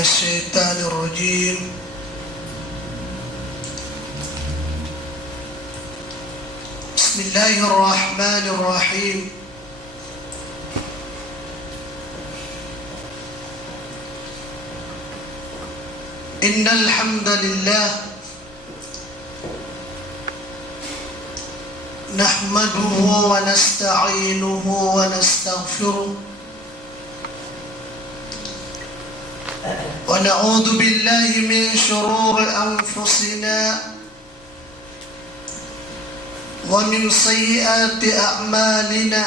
الشيطان الرجيم بسم الله الرحمن الرحيم إن الحمد لله نحمده ونستعينه ونستغفره ونعوذ بالله من شرور أنفسنا ومن سيئات أعمالنا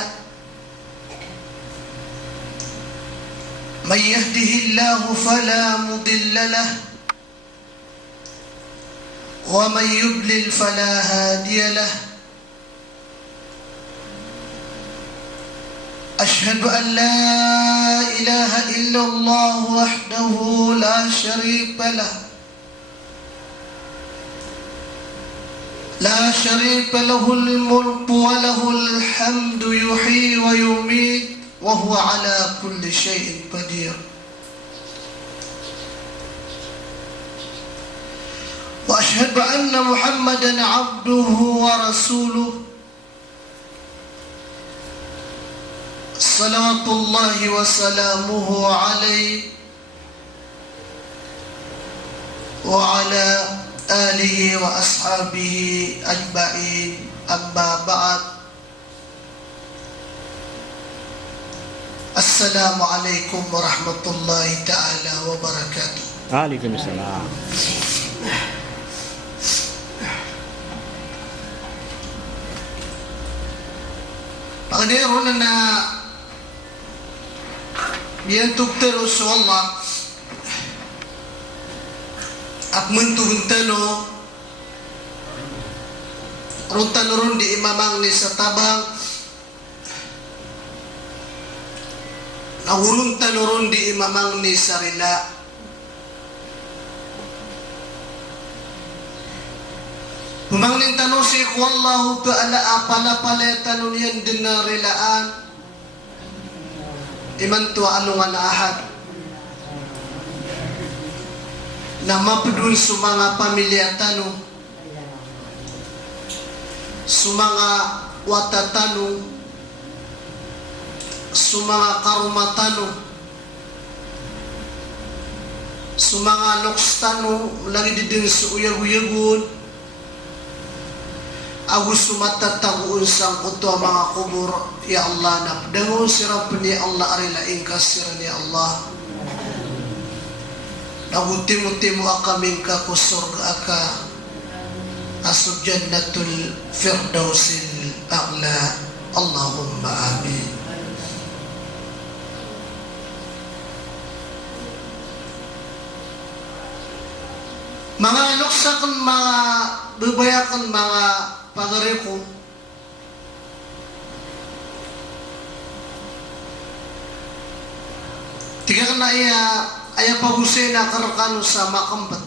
من يهده الله فلا مضل له ومن يضلل فلا هادي له أشهد أن لا إله إلا الله وحده لا شريك له له الملك وله الحمد يحيي ويميت وهو على كل شيء قدير وأشهد أن محمدا عبده ورسوله صلوات الله وسلامه عليه وعلى آله وأصحابه أجمعين أما بعد السلام عليكم ورحمة الله تعالى وبركاته. عليكم السلام. Pagdiron na biyan tugtero sa Allah at mentuhuntano runtanuron di imamang ni sa tabang nahuruntanuron di imamang ni sa rila Pumangling tanong si Wallahu ta'ala apala-paleta nun yan din na rilaan iman tuwa ano nga naahat na mapudun sa mga pamilya tanong sa mga watatanong sa mga karumatanong sa mga lokstanong lagi din sa uyag-uyagun Agus sumatataguun sang kuto mga kubur ya Allah napdangon sirap ni Allah arila ingkas sira ni Allah nagutim-utim akaming ka kusurga aka asub jannatul firdausil a'la Allahumma amin. Mga luksakan mga bebayakan mga pagareko tiga kena iya pagusena karakano sa makambat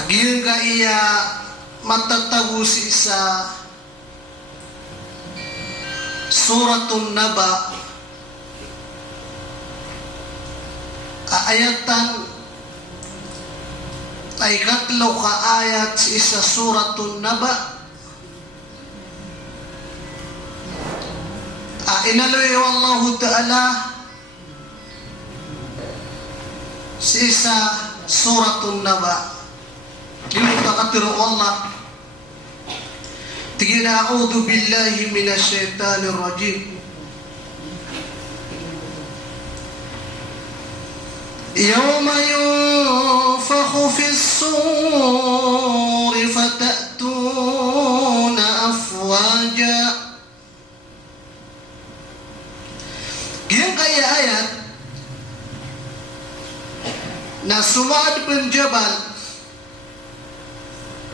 agiyon ka iya matatagusi sa suratun naba ayatan ay katlo ka ayat sa suratun naba inaloy Allah ta'ala sa isa suratun naba yung kakatiro Allah tigina a'udhu billahi minasyaitanir rajim يوم ينفخ في الصور فتأتون أفواجا Yang kaya ayat na Su'ad bin Jabal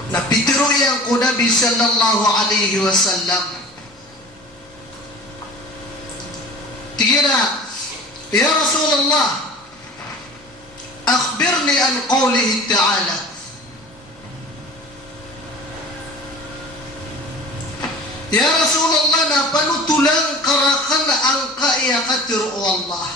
na pitiro yang ko Nabi sallallahu alaihi wasallam tigina ya Rasulullah أخبرني عن قوله تعالى Ya Rasulullah na panutulang karakan angka iya katir o Allah.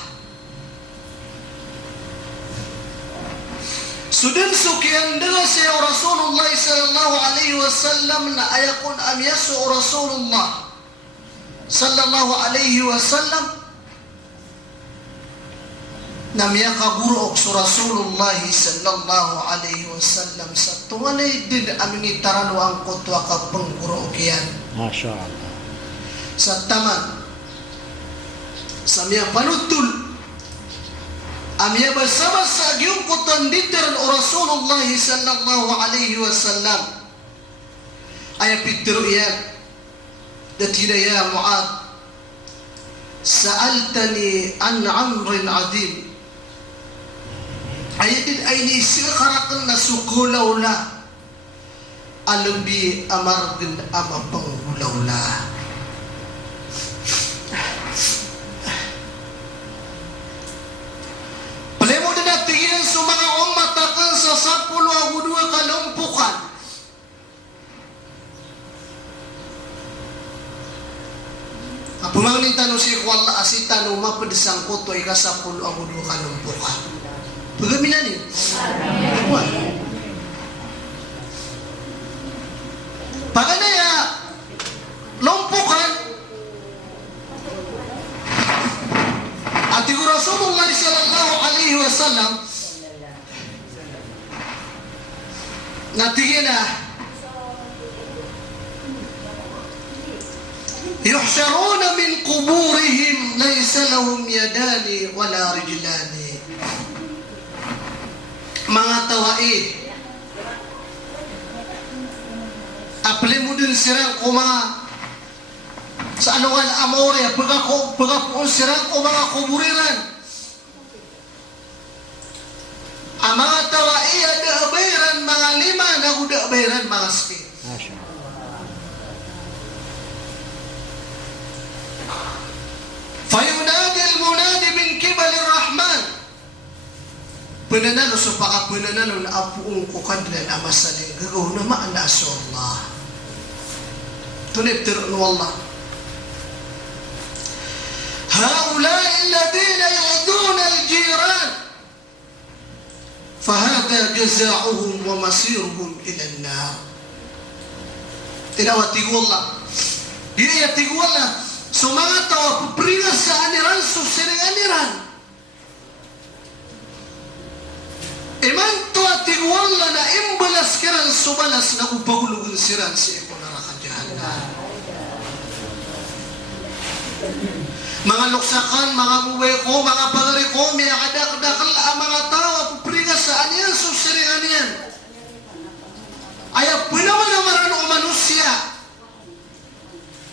Sudin sukian dengan saya Rasulullah sallallahu alaihi wasallam na ayakun am yasu Rasulullah sallallahu alaihi wasallam namya kaburo okso Rasulullah sallallahu alaihi wasallam sa tumalay din aming itarano ang kutwa ka pengguro kiyan. Masya Allah. Sa taman sa miya panutul amya bersama sa gyung kutan diteran o Rasulullah sallallahu alaihi wasallam ay pitro iyan datira ya Mu'ad sa'altani an amrin adim ayatin ay nisir karakan na sukulaw la alubi amargin amapangulaw la. Palemo din natin sa mga umatakan sa 10 kalumpukan. Pumangling tanong si Kuwala asita no mapadisang ko to ay ka 10 kalumpukan. Pagaminan yun. Paganaya, lompukan. At yung Rasulullah sallallahu alaihi wasallam natigin na yuhsharuna min quburihim laysa lahum yadani wala rijlani. Mga tawaid apli mo din sirang ko mga sa anuan amore pagkakon sirang ko mga kuburiran ang mga tawaid ada abayran mga 5 na kuda abayran mga sakit. Fayunadi al-munadi min kibali rahman penanalo sa pakapenanalo na apuong kukadlan amasalin gagaw na maana sa Allah. Tunib tirun wallah. Haulai alladhina yu'duna al-jiran fahada jaza'uhum wa masiruhum ila an-nar. Tinawati wallah. Giyati wallah. So mga tawa pupringas sa aniran susiring aniran. Iman to at tigwala na imbalas kiran subalas na upagulugun siran si eko narakajahan na. Mga luksakan, mga buwe ko, mga pagari ko, may akadak-dakal ang mga tawa pupringas sa aniyan susiring aniyan. Ayaw pinaman na marano o manusia.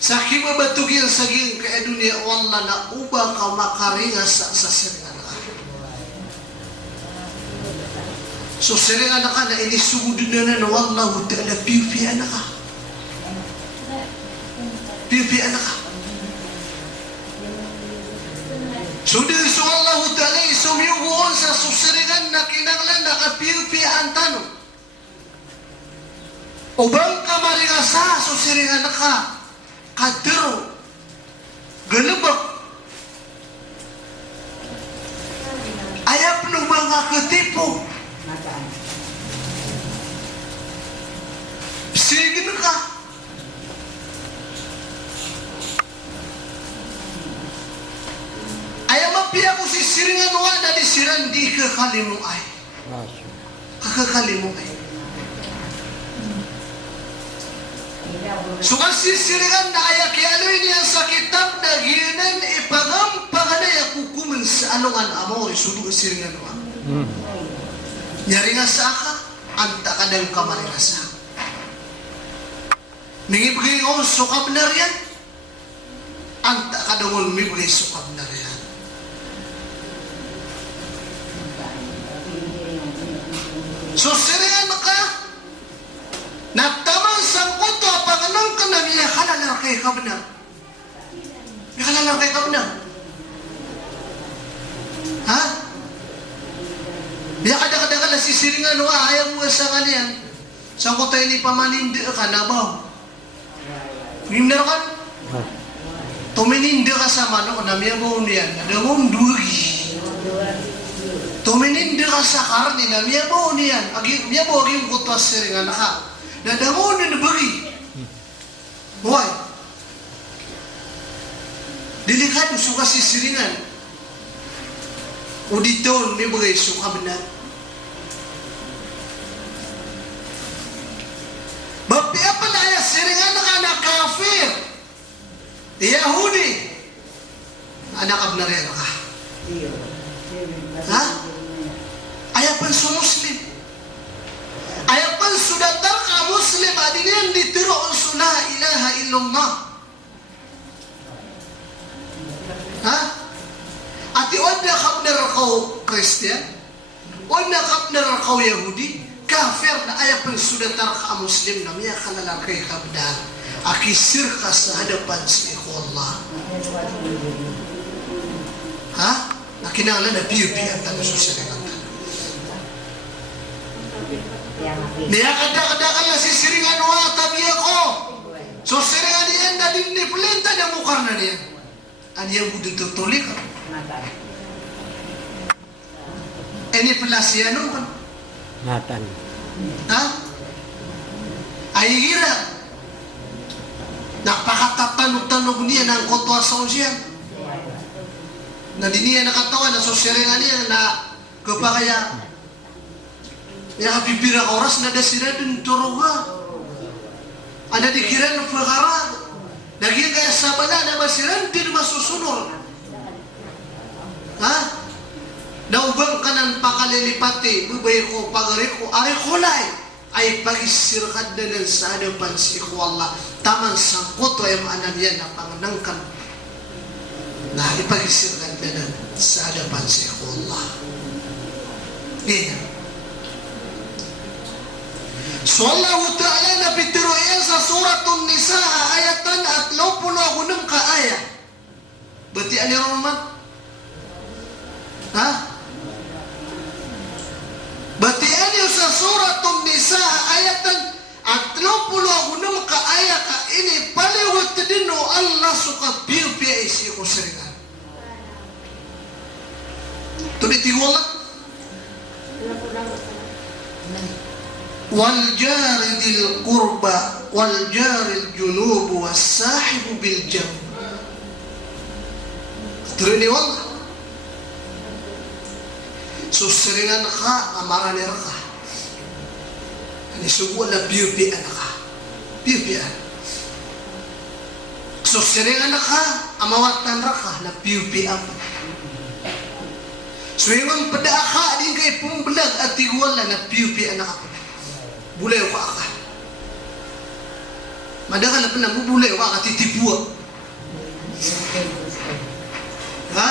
Sa kimabatugin sa ging kaya dunia wala na uba ka makaringas sa siringan ka. So siringan ka na inisugod na na wala na piupian na ka. Piupian na ka. So din so Allah ta'ala isumiyuguon sa susiringan na kinanglan na kapiupian tanong. Ubang ka maringasa susiringan na ka. Kadero gelebak ayap nu mga ketipu sige ka ayam apia ko si siringan wa na di siran di ke kalimu ay kakakalimu ay suka sisiringan na ayak yaloy niya sa kitab na ginan ipagampagan na yakukuman sa anungan amore sudu siringan wa. Nyari nga sa aka, anta ka na yung kamari nga sa aka. Nangibigay ko sukab na riyan, anta ka na yung mibigay sukab na riyan. So siringan ka, nagtamang sangkot to apanganong ka na niya kalalar kay kabna. Niya kalalar kay kabna. Ha? Niya kada-kada na sisiringan wa ayaw mo sa kaniyan. Sangkot tayo ni pamanindi ka nabaw. Benar kan? Tumininda ka sa mano, namaya mo niyan, nadamong dugi. Tumininda ka sa karni, namaya mo niyan, miya mo aging kutwas siringan ka. Nadamong na nabagi. Why? Delikado suka sisiringan. O dito, may bagay suka benar. Bapi apa na ya siringan ka na kafir? Yahudi. Anak abnarero ka. Ha? Ayapan su muslim. Ayapan sudah ka muslim adinian ditiro unsu la ilaha illallah. Ha? Ati wala kabner kau Kristen? Wala kabner kau Yahudi? Kafir na ayapan sudah ka muslim na miya kalalakay kabdar. Akisir ka sa hadapan sa Allah. Ha? Nakinala na piyo-piyan tayo sa siringan. Niya kada-kada na si siringan wa tabi ako. So siringan niyan na din ni pulenta na mukar na niya. Aniya budin tutulik. Ini pelasian naman. Nathan. Ha? Ay gira. Napakatatanong-tanong niya ng kotwa sa siya. Na di niya nakatawa na sosiringan niya na kapakaya. Ya bibira oras na dasira din turuga. Ada dikira ng pagkara. Naging kaya sabana na masiran din masusunod. Ha? Naubang ka ng pakalilipati, bubay ko, pagari ko, ari kulay, ay pagisirkad na ng sa hadapan si Allah. Taman sangkot o yung anan yan na panganangkan na ipagisirkad na ng sa hadapan si Allah. Ganyan. So Allah Ta'ala na pitiro yan sa suratun Nisa ayatan at 26 ka ayat. Berarti ano yung naman? Ha? Berarti ano sa suratun Nisa ayatan at 26 ka ayat ka ini paliwat din no Allah suka biya isi ko seringan. Tumitiwala? والجار ذي القربى والجار الجنوب والصاحب بالجنب. Terus wallah. Suseringan ka amaran ka. Ani subuh la biupian ka. Biupian. Suseringan ka amawatan ka la biupian. Suingon pada ka din kay pumbelag at tigwala na biupian ka. Bulay ko ka. Madagal na pa na bubulay ko ka titipua. Ha?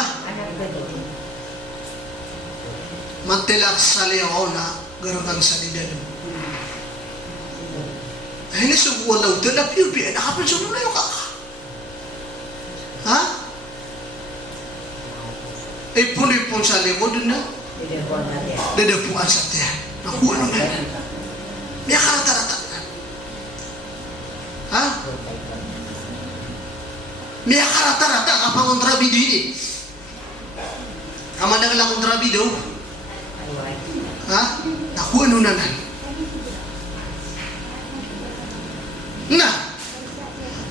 Mantelak saliyaw na garagang salidan. Ay nisubuan na ito na piupi. Nakapal sa bulay ko ka. Ha? Ipon-ipon sa likod na. Dadapuan sa tiyan. Nakuha naman. Dia rata-rata. Ha? Dia rata-rata apa kontrabido ini? Kamanda kala kontrabido? Ha? Nakuha nunanan. Nah,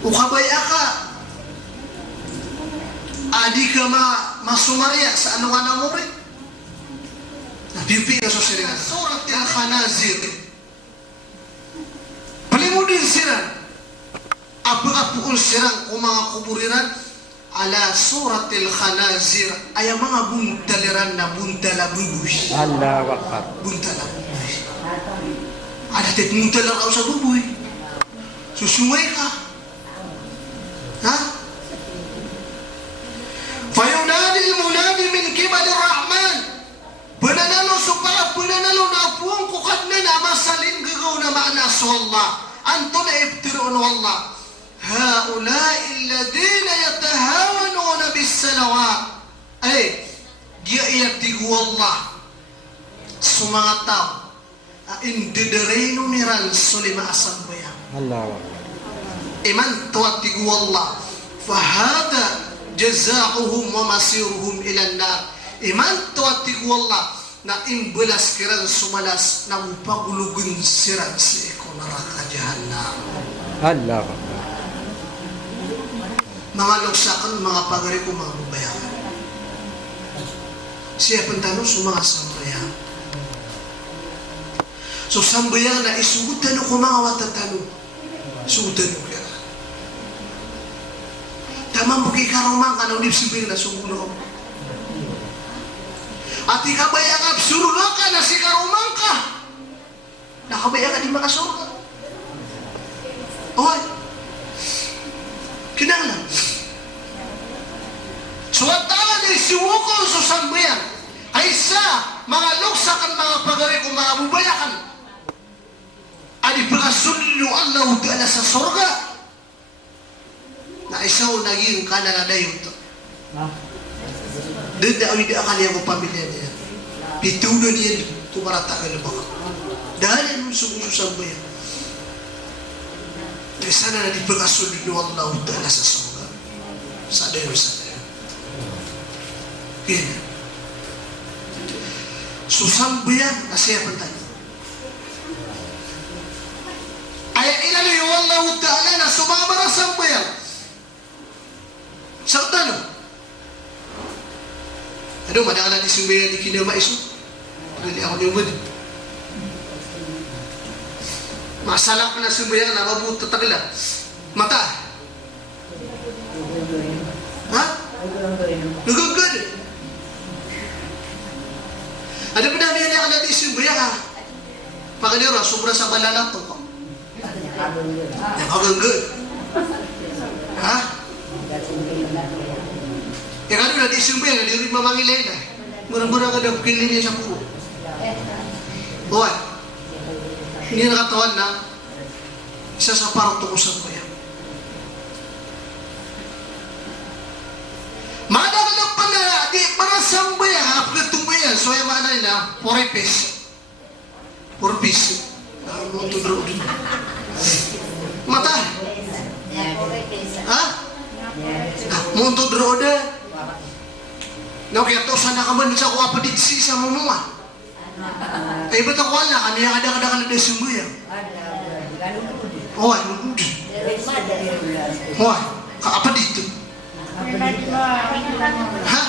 ukabaya ka adi ka masumariya sa ano ka na mo rin? Napiupi ka sa siringan. Surat al-Khanazir. Palimudin siran apa-apa sirang o mga kuburiran ala suratil Khanazir ay mga buntaliran na buntala bubuy. Allah wakaf. Buntala bubuy. Ada tet buntala ka sa bubuy. Susungay ka. Ha? Fayunadi al-munadi min kibali rahman. Pananalo supaya pananalo na apuang kukad na masalin gagaw na maana sa Allah. Anto na ibtiroon Allah. Haulai alladhina yatahawanuna bis-salawat. Ay, dia iyatigu Allah. Sumangat tao. Indedereno niran sulima asambaya. Allah wakaf. iman tuwatigu Allah fahada jazaohum wa masiruhum ilan nar. Iman tuwatigu Allah na imbelas kiran sumalas na upagulugun siran si eko neraka jahannam. Allah Akbar. Mga luksakan, mga pagari ko, mga babayaran. Siya pantano sa mga sambayan. So sambayan na isugutan ko mga watatano. Isugutan ko kaya. Tama mo kay karumang ka na unip sibig na sugulo. At ikabayang absurdo ka na si karumang ka. Nakabayang ka di makasurga. Okay. Kinanglan. Suwatalan ay siwuko sa sambayan ay sa mga luksakan, mga pagari kong mga bubayakan. Ani pagasulyo Allah Ta'ala sa sorga na isaw naging kananadayon to. Doon na awid akali ako pamilya niya. Pitulo niya tumarata ka na baka. Dahil yung sambayan. Kaya sana na di pagasulyo Allah Ta'ala sa sorga. Sa dayo sa dayo. Ganyan. Susambayan na siya pantay. Ay ilalayo Allah Ta'ala na sumama na sambayan. Sa tanong. Ano, madakala ni sambayan di kinama iso. Pagkali ako niyo ba? Masalak na sambayan na mabuto tagla. Mata. Ha? Nagagad. Ada pa namin yan ang natin sambayan ha? Pakalira, sobra sa balalat to. Nagagad. Ha? Yang ano na di sambayan, di rin mamangilay na. Murang-murang ka na kilin niya sa puro. Buwan. Hindi nakatawan na isa sa parang tukusan ko yan. Madagalag pa na, di para sambayan, hapagtumbayan, so yung mga nila, 4 pesos. 4 pesos. Nakamotod rin din. Mata. Ha? Montod rin. No, kaya to sana ka man sa kuha pa ditsi sa mumuha. Ay, ba't ako wala? Kami yung kada-kada na sambayan. Oy, oy, kaapa dito. Ha?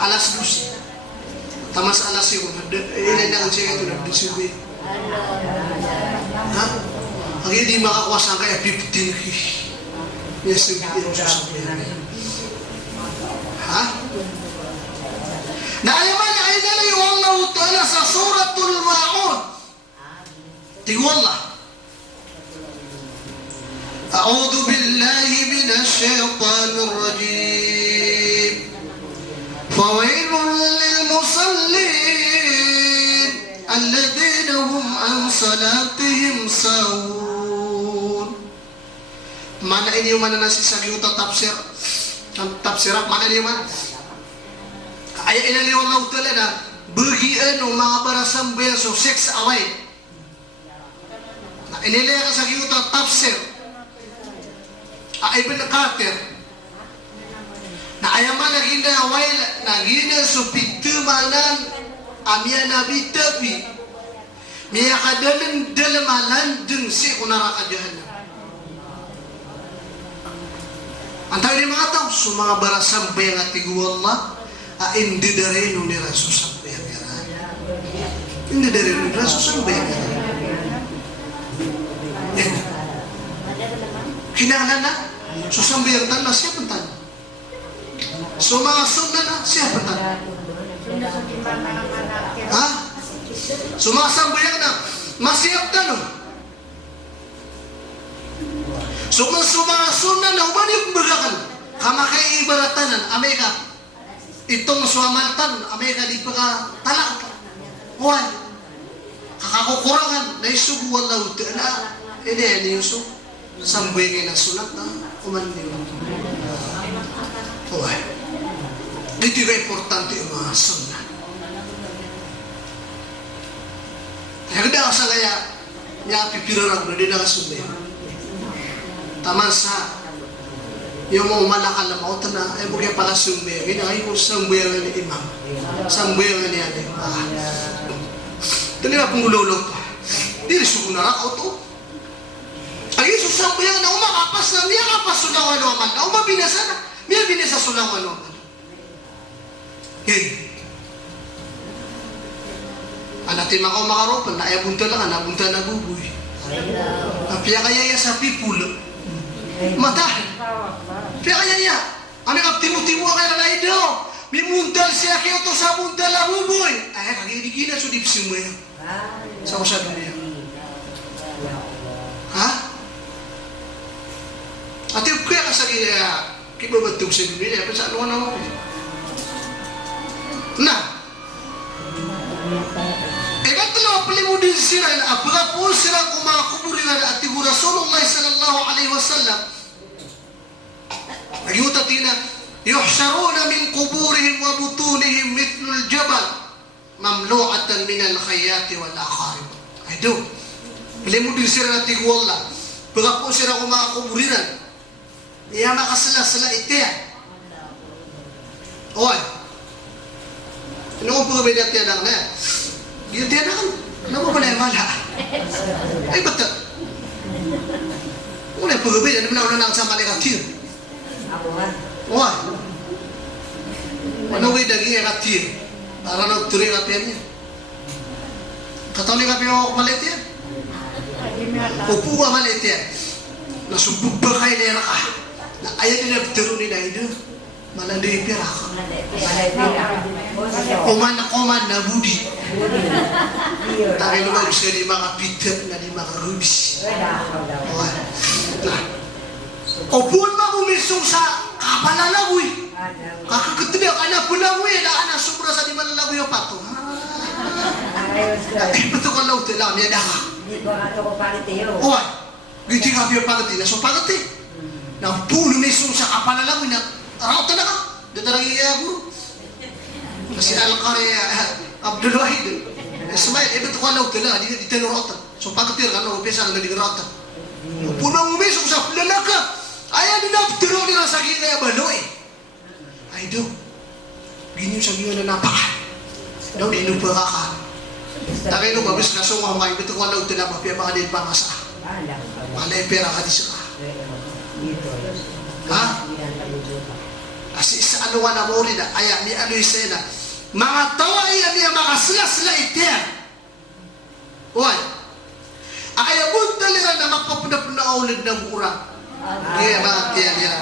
Alas 12. Tamas alas 1. Ilan na ang siya ito nagdisibi. Ha? Ang hindi makakuha sa kaya 15. Yes, yung sasabihin. Ha? Naayaman ay nalayo Allah Ta'ala sa suratul Ma'un. Tigwallah. أعوذ بالله من الشيطان الرجيم فويل للمصلين الذين هم عن صلاتهم ساهون. Mana ini mana nasi sagiuta tafsirak mana ini mana? Ayat ini Allah Ta'ala na bagian ng mga barasambayan so 6 away. Na inilaya ka sagiuta tafsir. Ay benakater na ayaman nagina wail nagina so pitumalan amya nabi tabi miya kadalan dalamalan dun si kunaraka jahannam. Antay ni mga tao so mga barasambayan at iguwallah hindi dari nung niraso sambayan hindi dari nung niraso sambayan kinahanglan na so sambayang tala siya puntan so mga sunna na siya puntan ha so mga sambayang na masiyap tanong so mga sunna na umani yung bagakan kamakay ibaratanan ameka itong suamaltan ameka di pa ka talak huwag kakakukurangan na isugu Allah na ini yung so samboy kayo ng sunat na umandi mo. Okay. Dito yung importante yung mga sunat. Kaya kada ka sa kaya niya pipirarag na din nakasumbayan. Taman sa yung mga malakal na mauta na ay bugya pala sumbuyan. Ay ko sumbuyan ni imam. Sumbuyan ni adik. Ito nila pong gululot. Dili suko na rakaw to. Ay Isus sumbuyan na umakapas na niya kapas sulawan naman. Na umabinasa na. Niya binasa sulawan naman. Okay. Anatin makaw makaropan na ayabunta lang. Nabunta na bubuy. Piya kaya sa people. Mata. Piya kaya ya. Ano ka timu-timu ka na ido. May muntal siya kayo to sa muntal na buboy. Ay, kagigigina so dipsi mo yan. Sa usad mo yan. Ha? At yung kaya ka sa kibabatog sa Biblia. Pero sa ano na mo? Na. Ikatlo, palimudin sila na apura po sila kung mga kuburin na atigo Rasulullah sallallahu alaihi wasallam. Nagiutat na, yuhsaruna min kuburihim wa butunihim mithlul jabal mamlu'atan min al-khayati wal akharib. Ay do, palimudin sila na atigo Allah. Pagka po sila kung mga kuburinan, iya makasala-sala itiyan. Oy, ano kung pagkabidat yan lang na yan? Ganyan na kan. Ano mo ba na yung mala? Ay, ba't? Una yung pagabay. Ano mo na unang sa malikatir? Why? Ano kayo daging katir? Para nagturi kapian niya. Katauli kapian ako malit yan. Upo ka malit yan. Nasubog ba kayo na ka? Na ayaw nila bitaro nila ito. Malanday pera ka. Kuman na budi. Tayo naman siya ni mga Peter na ni mga Rubis. Upuan mo umisong sa kapalalagoy. Kakagutubya ka na pulagoy. Daan na sobra sa di malalagoy yung pato. Eh, bato ka lang ito lang. Yan ka. Oy, giti ka piyo pagati na. So pagati. Na pulo umisong sa kapalalagoy na araw talaga. Dito lang iya guru. Kasi Al-Qari Abdul Wahid Ismail, iba't ko alaw tila, di tinurota. So pagkatir ka, upisa ka na digrata. Punang umisok sa lalaka. Ayaw din na tiro nila sa kina baloy. Ay do. Ganyan sa giyon na napaka. Daw di nung pagkaka. Takay nung mabis na sunga mga iba't ko alaw tila, mapia baka din pa masa. Malay pera ka di sa ka. Ha? Kasi sa ano nga na mo rin na, ayan, ni ano yung na, mga tawa iyan niya makasila-sila itiyan. Uwan. Akaya bunta nila na mapapunap na ulit ng urang. Kaya mga tiyan nila.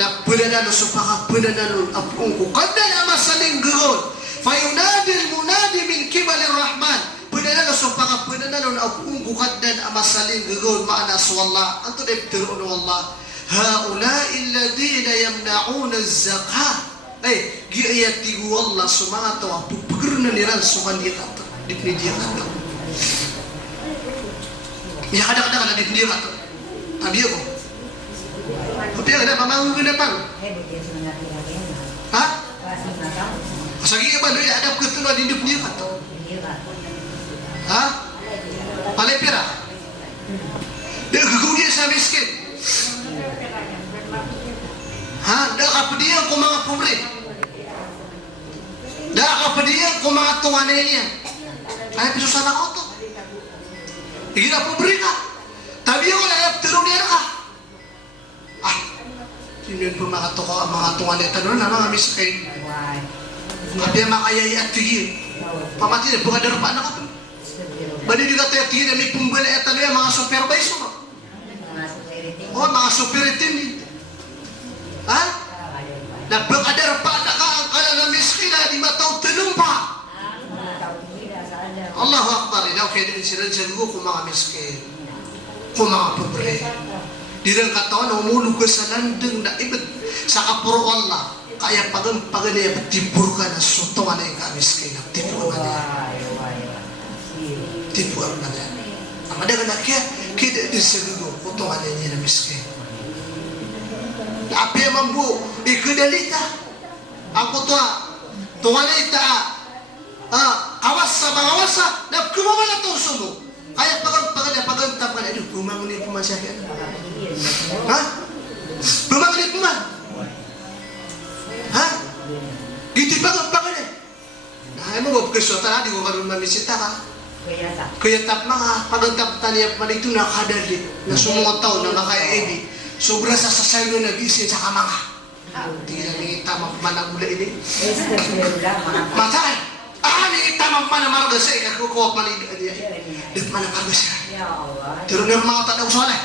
Na punanalo so pakapunanalo ang pungko. Kanda na masaling gawon. Fayunadil munadi min kibalir rahman. Punanalo so pakapunanalo ang pungko kanda na masaling gawon. Maanas wallah. Anto na ibtiroon wallah. Haulai alladhina yamna'una az-zakah. Ay, giayat tigu Allah sumanga tawa pupugurna niran sukan dia kata. Dipni dia kata. Ya kada-kada kana dipni dia kata. Tabi ako. Tapi ada pamang gunatan. Ha? Asagi ba do ada ketulah di dipni dia kata. Ha? Palepira. Dia gugudia sa miskin. Ha? Dah kapediyan ko mga pobre. Dah kapediyan ko mga tuwanay niya. Ay, piso sana ko to. Hindi na pobre ka. Tabi ako na tiro niya ka. Ah, yun po mga tuwanay. Tanong na mga miskay. Kapi ang makayay at tigil. Pamati na, buka daro pa na ka. Bali di ka tayo tigil na may pumbala at ano yung mga supervisor. O, mga superitin. Ha? Nagpakadar pa na ka ang kalalang miskina di mataw tulumpa. Allahu Akbar. Kaya din sila sa lugo kung mga miskin. Kung mga pobre. Di rin katawan, umulog ka sa landing na ibig sa kapuro Allah. Kaya pag-pag niya, tipur ka na sutungan na yung kamiskin. Tipur ka niya. Tipur ka niya. Ang madaga na kaya din sa lugo, kutungan niya na miskin. Api mambu ikudalita ako to tuwalita kawasa bangawasa na kumawala to sumo kaya pagantap ka na kumamuni pumasyahan Ha? Bumanganit man. Ha? Gitu banget banget. Nah, mo pagkasuta di ko karon mamisita ka. Kaya tap mga pagantap taniya pa dito nakadali na sumungotaw na makaebi. Sobra sa sasayo na nag-isin sa kamanga. Hindi na ni tamang manang mula ini. Matay! Ni tamang manang sa ikakukuha malig niya. Dito manang siya. Pero nga mga tanaw sa wala.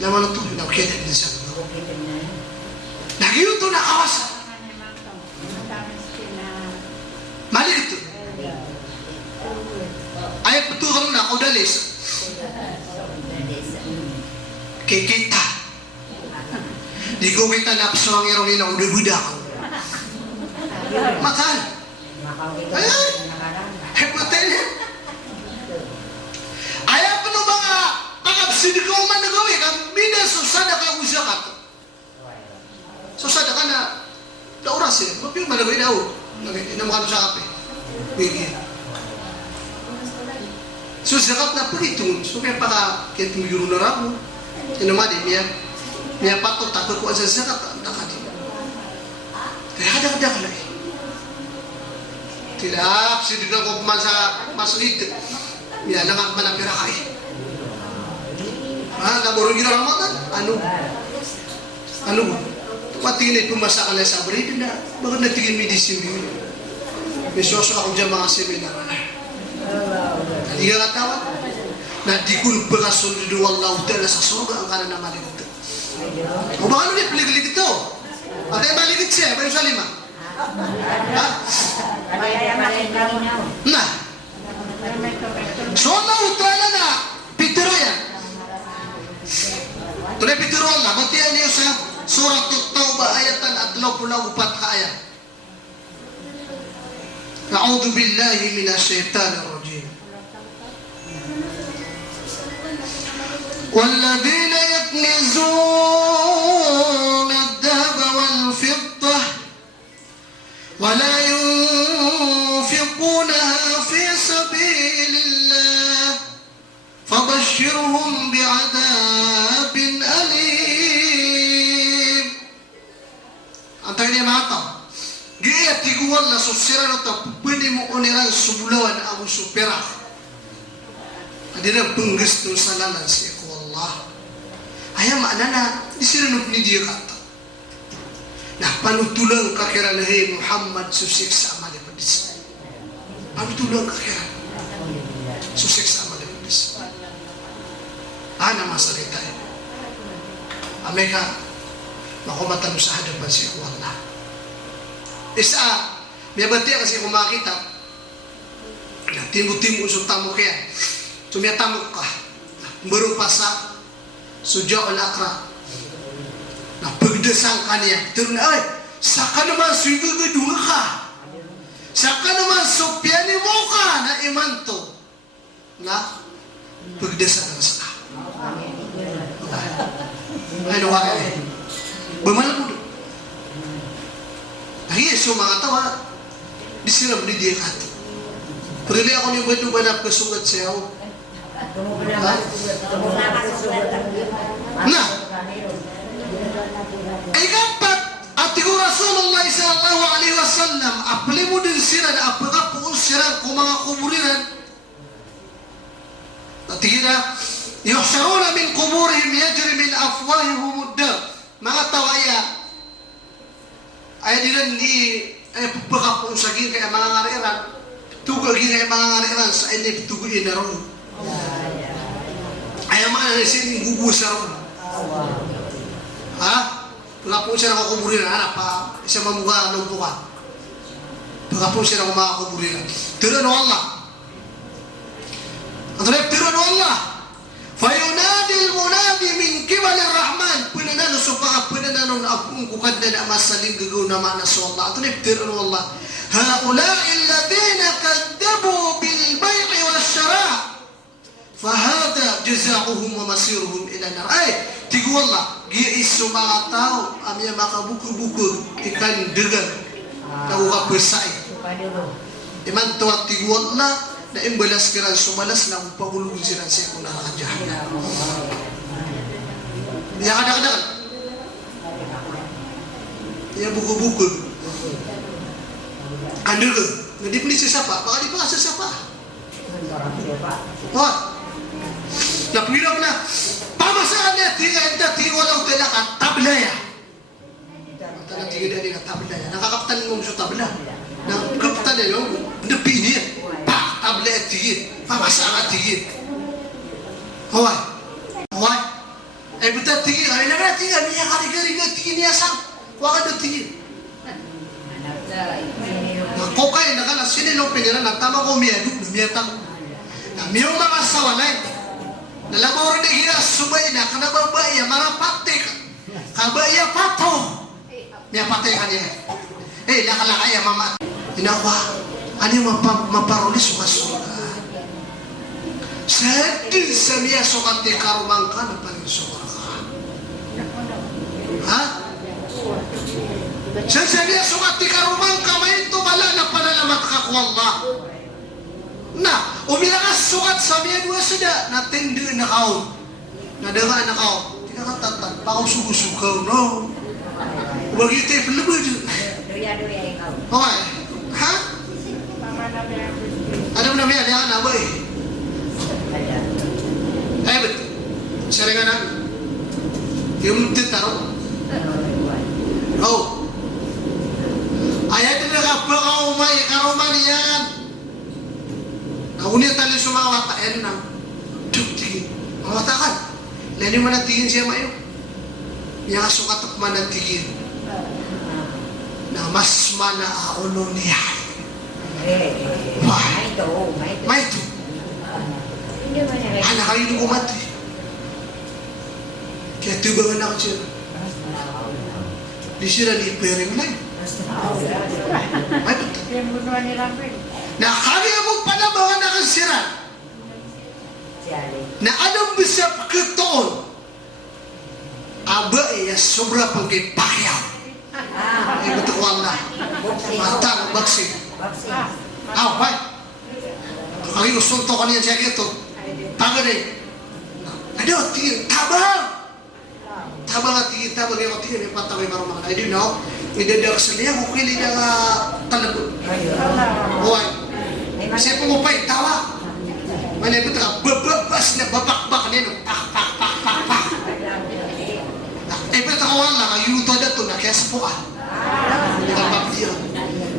Naman ito, nakikita din siya. Nagyo ito nakawasa. Mali ito. Ay peturang na ako dalis. Kikita. Di ko kita napso ang irong ina udah budak. Makan. Ayan. Hepatin. Ayan pa no mga kakapsidi ko man nagawi kang mina susada ka usakat. Susada ka na oras eh. Mapiyong man nagawi daw. Inamakano sa kape. Bigyan. So zakat na pagitun. So kaya paka kaya tumiguro na ramo. Inamadi niya patot takot ko sa zakat. Nakati. Kaya kada-kada ka na eh. Tidak, sidik na ko man sa masulit. Niya langat man ang pira ka eh. Nagurong gina ramadan. Ano mo? Patingin ay pumasa ka na sa abrid na bakit natigil medisyon yun? May soso ako dyan mga seminar na. Hindi ka katawad na di ko nagpakasunod ng Allah na sa soga ang kanan na maligid. O baka nung ipaligid ito? At ay maligid siya, bayo sa lima. Ha? Na. So na utala na, pitiro yan. Tulay pitiro Allah, batiyan niyo sa Surat At-Tawbah ayatan at 24 ka ayat. A'udhu billahi minasyaitanir rajim. والذين يكنزون الذهب والفضة ولا ينفقونها في سبيل الله فبشرهم بعذاب أليم. Antara dia mata. Dia tiguan la sosial atau pwede mo oniran subulawan ang superah. Adira pengges tu salalan si Allah. Ayah maknana disirinok ni dia kata. Nah panutulang kakiran lehe Muhammad susik sama dia pedis. Panutulang kakiran susik sama dia pedis. Ana masalah tayo. Amerika makumatan sa hadapan si Allah. Isa, may batia kasi kung makita, timu-timu usok tamu kaya, tumiyatamok ka, baru pasa, sujao al-akra, na pagdasang kanya, turun na, ay, saka naman sugagudunga ka, saka naman sopyani mo ka, na imanto, na pagdasang ka sa ka. Ano ka kaya? Bumala mo doon. Ahiya siya mga tawa, disiram ni dia kata. Perili ako ni Badu banap kesugat siya. Nah, ay kapat at tigo Rasulullah sallallahu alaihi wasallam apli mo din sila na apagapuon sila kung mga kuburiran. At tigina, yuhsaruna min kuburihim yajri min afwahihum ad-dam. Mga tawaya ay dilan di ay pagkakapon sa gin kaya mga ngariran tugol gin kaya mga ngariran sa inip tuguin na ron ay mga nasin gugusa ron ha? Pagkakapon siya ng kuburin na pa isa mamuga ng buka pagkakapon siya ng mga kuburin tiran o Allah ang tarip tiran o Allah fayunadil munadi min kibalir rahman pinanalo supaka pinanalo na akong kukad na masaling gagaw na manas Allah ito niptiran Allah haulai alladhina kaddabu bil bay'i wasyara fahada jazauhum wa masiruhum ila nar ay tigu Allah gia isu mga tao amya makabuku-buku ikan degan tahu apa sai iman tuat tigu Allah na imbalas kiran sumalas na upagulugin sila sa ikong nakakadyahan. Ya kadang-kadang. Ya buku-buku. Anda ke? Nggak dibeli siapa? Bakal dibahas siapa? Wah. Nah, pengira na. Pamasaan niya tinggal walau talaga tabla ya. Tanah tinggal dari tabla ya. Nakakaptan mo sa tabla. Nakakaptan niya yung napinir. Pak tabla tinggal. Pamasaan tinggal. Hoy. Hoy. Betul tinggal. Ay na tinggal niya kali-kali tinggal niya sang. Wag ka tinggal. Kokay na kana sini no pinira na tama ko miyadu miyatang. Na miyong mga sawanay. Nalabor na hira subay na kana babaya marapatik. Kabaya pato. Niya patay kanya. Lakalakaya mama. Inawa. Ano yung maparolis ko surga. Sedih semia sokati karumang ka na paling surga. Ha? Semia sokati karumang ka may tumala na panalamat ka ko Allah. Na, umilakas sukat sa miya dua sada na tindi na kao. Nadanga na kao. Tika ka tatan, pa ako sugusugaw, no? Huwag yung tayo palabad. Doya-doya ikaw. Okay. Ha? Ano na miya, lihan na ba eh? Ay, ba't? Saringan na. Yung titaro. Oh. Ayaw din na kapag ako umay, karuman yan. Naunit tali sumawata, yan na. Tingin. Mawatakan. Lani mo natingin siya mayo. Niya sukat at manatigin. Na mas mana aulo niya. Wah. May ito. Anak kayo nung umati. Kaya tubangan ako siya. Di sila ni Pering na yun. May ito. Na kami akong panabangan na kansiran. Na anong bisap ketoon. Aba iya sobra pang kay Pacquiao. Betul wala. Matang boxing. Bay. Kami gusto to kaniya siya gitu. Pagare. Aduh, tingin tabang. Tabang at tingin tabang yung tingin yung pataway marumang. I don't know. Idadak sa liya kung kili na talabon. Buhay. Kasi pumupay tawa. Manay ko taka bababas na babakbak nino. Pak. Betul wala kayuto na to na kaya sa puan. Nakapaptiyo.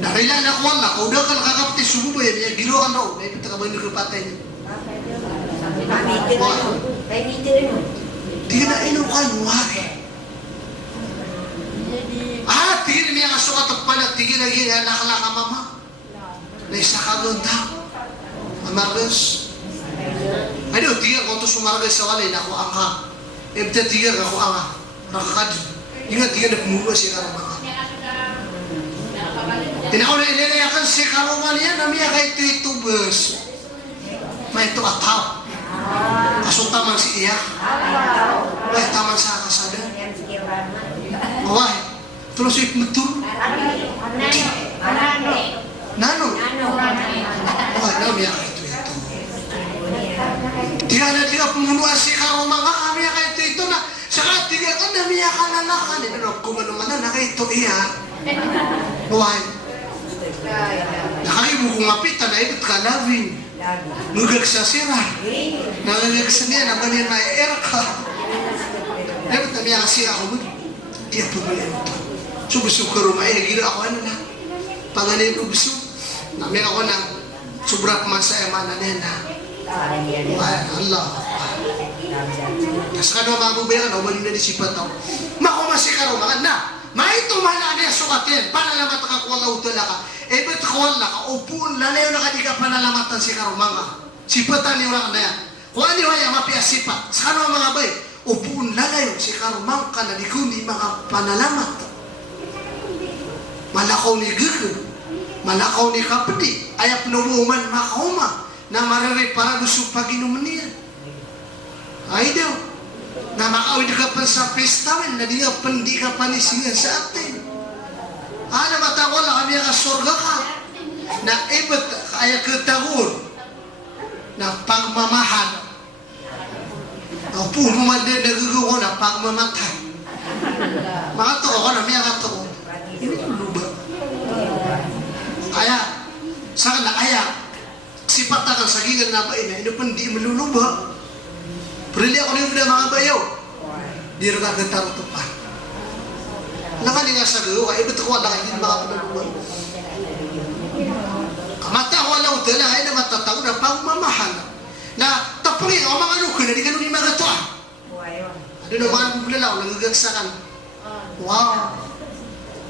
Nakailan ako wala. Kung daw ka nakakapti subo ba yan, gilo ka na. May pita ka ba yung kapatay niyo? Tingin na ino ka nuwag. Tingin niya kaso katagpan at tingin na yun nakalaka mama. Na isa ka ganda. Amargas. Ano, tingin ko ito sumargas sa walay na ako ang ha. Ebta tingin ako ang ha. Rakad. Ingat tingin na kumuha si Karamaka. Tinakaw na ilalayakan si Karuman yan na miya kay ito bus. May ito ataw. Kaso tamang si iya. May tamang sa kasada. Maway. Terus si betul. Nano. Maway na miya kay ito. Tiga na tiga pembunuhan si Karumaka kami kay ito na saka tiga kan na miya ka lalakan. Ito kumano-mana na kay ito iya. Maway. Nakaibu kong mapitan na ibit ka labing. Nugag sa sira. Nagagag sa niya na manin na erka. Ibit na niya kasi ako mo. Iya pumuli ito. So gusto ko rumay. Gila ako ano na. Panganin ko gusto. Nami ako na sobra kumasa ema na nena. Allah. Sa kanwa mga bubayan, umali na disipat ako. Makumasi ka rumangan na. Maito mana niya sukatin. Panalamat ka kuwala utala ka. Ebet kuwala ka. Upuun lalayo na ka di ka panalamatan si karumanga. Sipatan niyo lang na yan. Kung ano yung mapiya sipat. Sa kanwa mga bay. Upuun lalayo si karumang ka na di kundi mga panalamat. Malakaw ni Gugu. Malakaw ni Kapiti. Ayap numuman makauma. Na marari para gusto pag-inuman niya. Ay daw. Na makawid ka pa sa festival na di ka panisingan sa atin. Ano matawala kami ang surga ka na ibat kaya ketagur na pagmamahal. Apo naman din nagagawa na pagmamatay. Mga to ko na miya ka to. Luba. Kaya, saan na kaya, sipatakan sa gigan na ba ina, ino pun di maluluba. Perili ako nyo na mga bayaw. Di rin kagantar ito pa. Nakali nga sa gawa, iba ito ko wala kayo mga panuluba. Kamata ko wala ito na, ay na matatag na pagmamahal. Na tapungin ako mga lukon na di ganun yung mga ito ah. Ano naman bulalaw, nagagagsakan. Wow.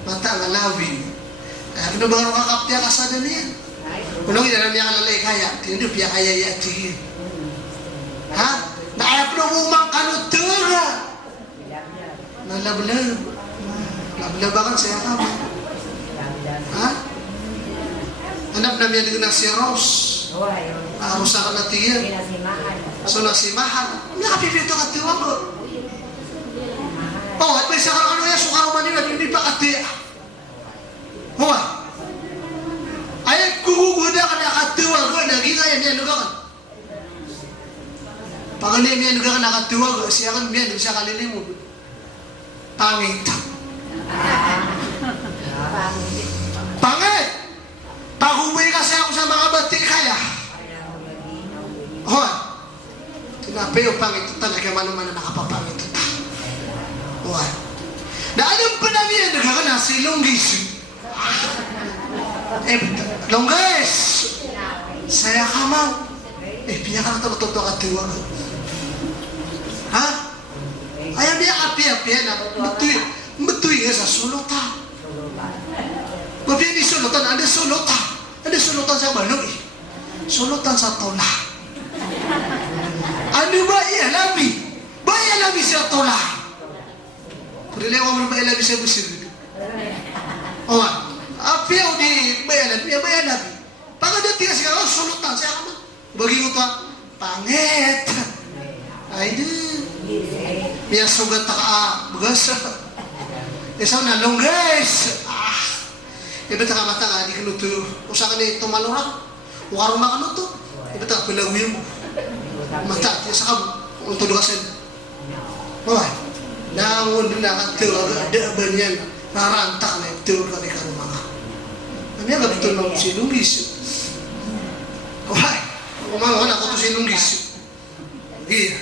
Mata ang alawin. Kaya ano mga kakapya kasada niya? Unang ina na niya kalalay kaya, tinanong piya kaya yati. Ha? Naayap na umang kanutura. Nalablab. Lablabakan siya ka ba? Ha? Hanap na niya din na si Rose. Arusakan na tiyan. So nasimahan. May kapipito ka tiwag ko. Oh, at may sakang ano yan, sukaro man nila, hindi pa katiya. Hoa. Ay, kukukuda ka na katiwag ko, naging ayan yan, lugakan. Pangalim yan, lugakan nakatiwag ko, siya kan yan, siya kalilim mo. Pangit. Pangit! Pagumay kasi ako sa mga bati kaya. Hoa. Tinapayo pangit talaga manuman na nakapapangit ito. Hoa. Na anong pa namin yan, nagkakana si Longgis. Longgis! Saya ka man. Piya ka na ito katiwag. Ha? Ayaw niya kapiya-piya na matuwi nga sa sulutan. Mabiyan ni sulutan, ada sulutan. Ada sulutan sa balong eh. Sulutan sa tola. Ano ba ialabi? Ba ialabi sa tola? Pwede ako mo ba ialabi sa busir? O nga, apiyaw di ba ialabi? Pagkadati kasi ka, sulutan siya ka man. Bagi ko ito, pangit. Ay di. Miya sugat ka, bugas. Isaw na, Longgis. Iba ta kamata nga, di ka nuto. Usa ka na tumalurang. Warong makanuto. Iba ta pinaguyo mo. Mata, isa ka untuk dukasin. Hoy, nangon na ka tiwag, ada ba niyan? Narantak na ito ka ni karumanga. Kami nga betul na si Longgis. Hoy, umangon ako to si Longgis. Iya.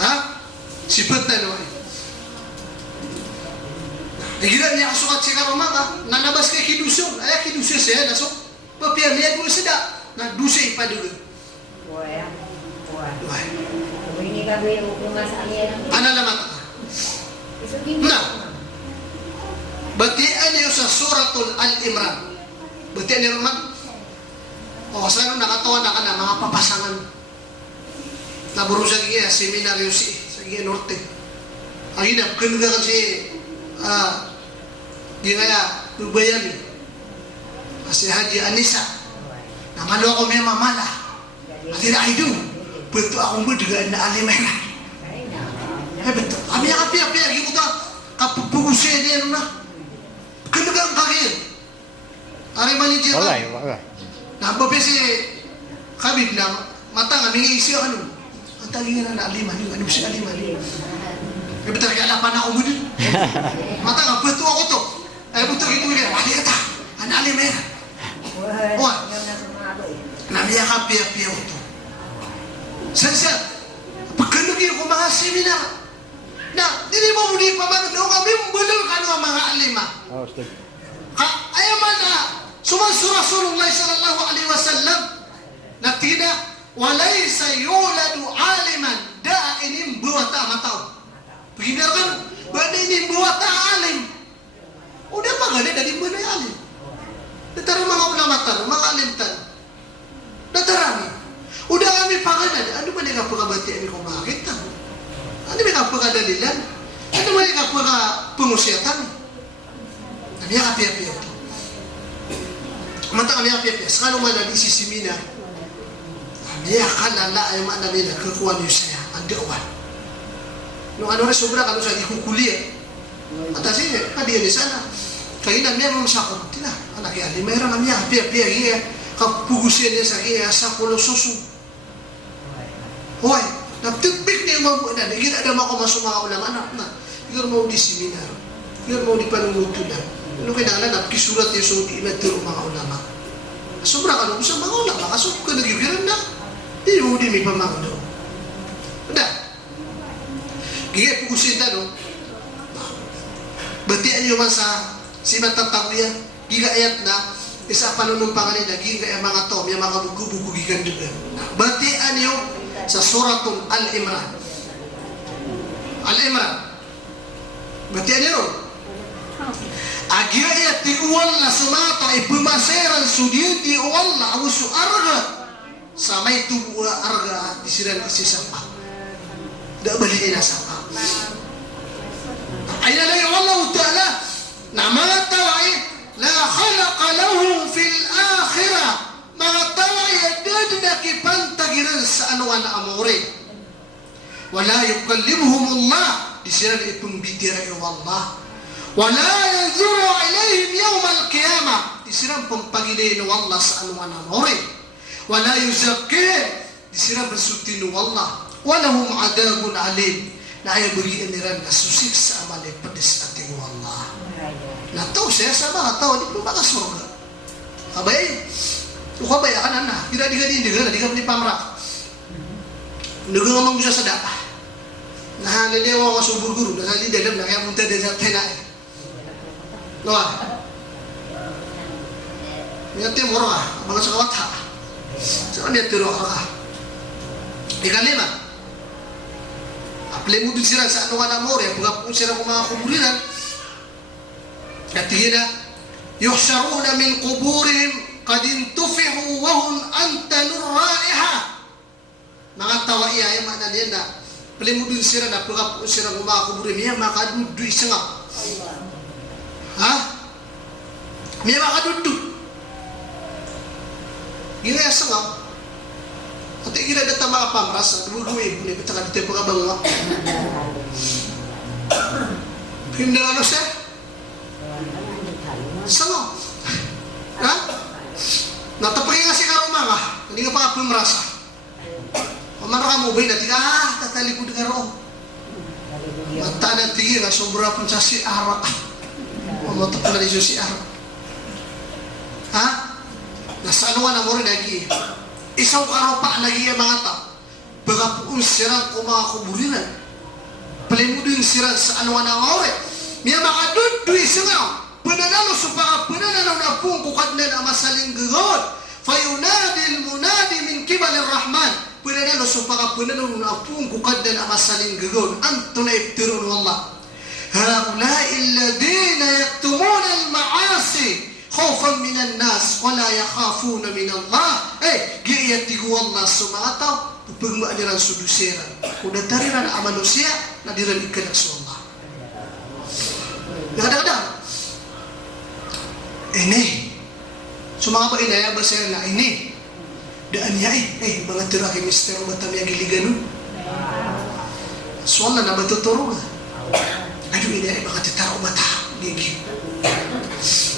Ha? Sipet na naman. Nagilan niya kasukat si karumanga, nanabas kay kidusyon. Ay, kidusyon siya, nasok. Papiya niya ko sada, nagdusay pa doon. Wah. Why? Ini kami umas alien. Ano naman ka? Na. Batian niyo sa Suratul Al-Imran. Batian niyo naman. O, saan nakatawa na ka na mga papasangan. Naburo sa giya, seminaryo sa giya norte. Ang inap, kanda kasi, di kaya, tubayan eh. Kasi Haji Anissa, namalo ako may mamala. At ay doon, betul akong berdegaan na alimera. Betul, kami yang api-api, kita kapupugusin niya na. Kenegang kagin. Ari manajer. Wala. Nampak si Habib na mata nga mingi isyo ano. Ang tagingan na aliman, yung ano si aliman. Betul kaya lapan ako mo din. Mata nga betul ako to. Ay betul gitu kaya wali ata. An alimera. Wah. Namiya kapi-api ako to. Sansa, pagkanugin ko mga seminar na hindi mo muli pa magandang kami mbulol ka ng mga alima. Ayaw man na sumansu Rasulullah sallallahu alaihi wasallam na tina walay sa yuladu aliman da inim buwata mataw. Beginar kan, bada inim buwata alim. Udah pagana dari mana alim. Datara mga ulamatar, mga alimtan. Datarami. Udah kami pangalan, ano ba nga pagkabatian ko makakita? Ano ba nga pagkadalilan? Ano ba nga pagkapungusyatan? Kami ang api-api ito. Mata kami ang api-api. Saka naman ang isisimina, kami ang kalala ay maanamina, kakuha niyo siya, ang dawan. Nung ano rin sobra, kano siya, ikukuliya. At kasi, kadiyan ni sana. Kaya na niya mamasakot, tina, anak yan, mayroon kami ang api-api, kapugusin niya sa iya, sa kolososo. Hoy, Naptipik niya yung mabuo na. Naging ada ako masuk mga ulama. Anak na. Igar mau di seminar. Igar mau di panungutunan. Ano kailangan napkisurat yung sudi na tiro mga ulama. Sobra ka nung sa mga ulama. Kasok ka nagyugiran na. Hindi mo di may pamagdo. Ada. Gigay pukusin na no. Batian nyo man sa simatatawya. Gigayat na. Isa panunumpangan nila. Gigay ang mga tom. Yung mga bugu-bugu gigan juga. Batian nyo sa suratul Al-Imran. Al-Imran. Batian nyo. Agia ti uwalla sumata ipumaseran sudiyati uwalla agusu arga samay tubuha arga disiran isisapa dak balik ina sapa ayna la wallahu ta'ala nama tawai la khalaqa lahum fil akhirah ma tawai dadna ki pantagiran sa anuan amore wala yukallimuhum Allah disiran ipumbitira wallah wala yanzuru ilaihim yawmal qiyamah disiram pampagilin wallah sa anuman amore wala yuzakkihim disiram bersutin wallah walahum adabun alim na ay beriin niran nasusik sa amale pedes ating wallah na to saya sa mga tao di pa surga abay ukabay kan ana tidak digadi dengan digam di pamra nugo ngomong bisa sada nah lelewa wasubur guru dan ali dalam na kaya munta desa tenai Loa, niyatim orang ah, mga sakawat ha. Saan niya tiro ka? Ikalima, aple mo din sila sa ano ka na more, pagkapun sila kung mga kuburinan. At tingin na, yuhsaruna min kuburihim kadin tufihu wahun antanur raiha. Mga tawa iya, yung mga naliyan na, aple mo din sila na pagkapun sila kung mga kuburinan, yan makadudu isangap. Ha? May makadudod. Gila sa nga. At gila data mga pamras. Dumuduwi. Nipit ka dito yung pagkabang nga. Hindi ano siya? Sa nga. Ha? Natapagin nga si Karo mga. Hindi nga pa pamras. Pamara ka mo ba na tiga. Tatalikod nga ro. Mata na tigil. Sobra pun sa si Ara. Mamotok na rin si Ara. Ha? Nasa anuan ang rin lagi. Isaw karopa lagi ang mga tao. Bagapuun sirang kung mga kuburinan. Palimudin sirang sa anuan ang rin. Miya makadudoy sirang. Pananalo sa pananalo na pong kukad na ang masaling gagawad. Fayunadil munadi min kibalir rahman. Pananalo sa pananalo na pong kukad na ang masaling gagawad. Anto na iptirun wallah. هؤلاء الذين يكتمون المعاصي خوفا من الناس ولا يخافون من الله giyatigu Allah sumata pagmaaniran suduseran kuda tariran ang manusia nadiran ikanak sa Allah kadang-kadang ini sumaka ba inaya ba siya na ini daan niya mga tiraki mister batam yung giligan so Allah na batuturo nga aduh ini ay mga titaro mata nigi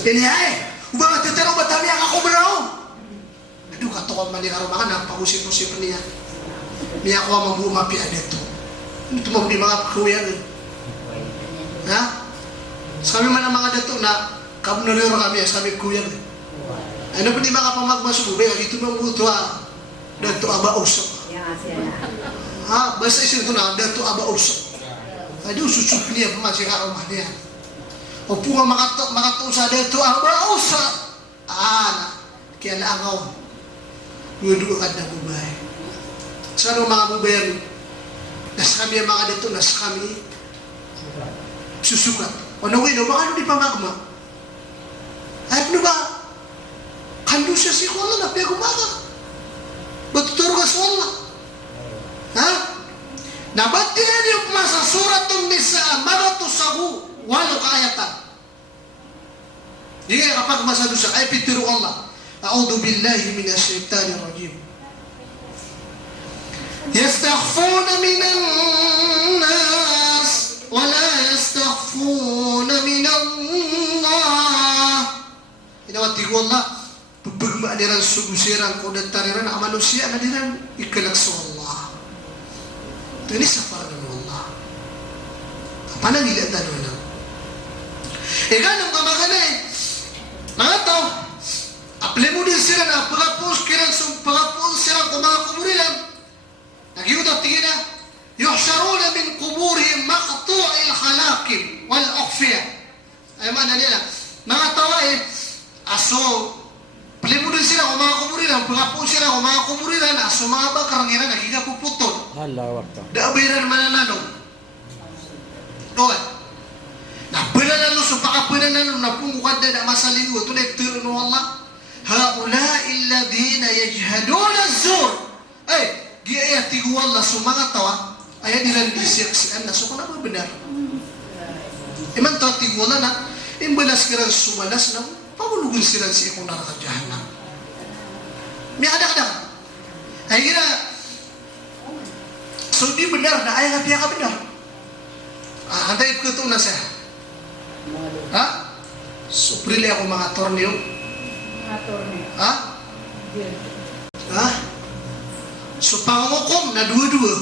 ini ay mga titaro mata niya ako bro aduh katokan man niya karumakan napagusip-usip niya niya ako mabumapi adito ito mo di mga kuya ha sabi man ang mga dato na kabunalero kami sabi kuya ano pa di mga pamagmasubay ito nang buto dato aba usok ha basta isin ko na dato aba usok aduh sucuk niya pumasok ka rumah niya. O punga makato sa dito ang bausa. Kaya laangaw. Nudo ka na bubay. Sa mga bubayan, nasa kami ang mga dito, nasa kami susukat. O nawin, baka ano di pamagma? Ay, ano ba? Kando siya si Kuala na piyagumaga. Batuturo ka sa Allah. Ha? Nabatihan yung masa suratun nisa maratusahu walau ayatan. Jadi kapag masa dosa ay pitiru Allah. A'udzu billahi minasyaitonir rajim. Yastakhfuna minan nas wa la yastakhfuna minallah. Inawati ko Allah pagmaniran sugusirang ko tariran ang manusia na diran ikalak sa Allah. Ini safar ng Allah. Paano nila tanong na? Ganong kamakanay. Mga tao, apply mo din sila na pagapos sila kumakuburilan. Nagyutot tingin na, yuhsharuna min kuburihim maqtu'il khalakim wal uqfiya. Ay mana nila, mga tao aso, apply mo din sila kumakuburilan, pagapos sila kumakuburilan, aso mga bakarang ina nagigapuputol. Allah Akbar. Daabiran manananong. Doon. Napinan so pakapinan na pungkad na masalin mo. Ito na ito no Allah. Haulai alladhina yajhaduna az-zur. Giaya tigu Allah so mga tawa. Ayan nilang disiksian na. So kung ano benar. Iman tawa tigu Allah na. Imbalas kirang sumalas na. Pagulugun sila si ikong nakakadyahan na. May kada-kada. Ay gina. So di benar na ayaw nga ka benar. Hantay ko ito na siya. Ha? So pili ako mga torneo. Ha? Ha? So pangukom na dua-dua.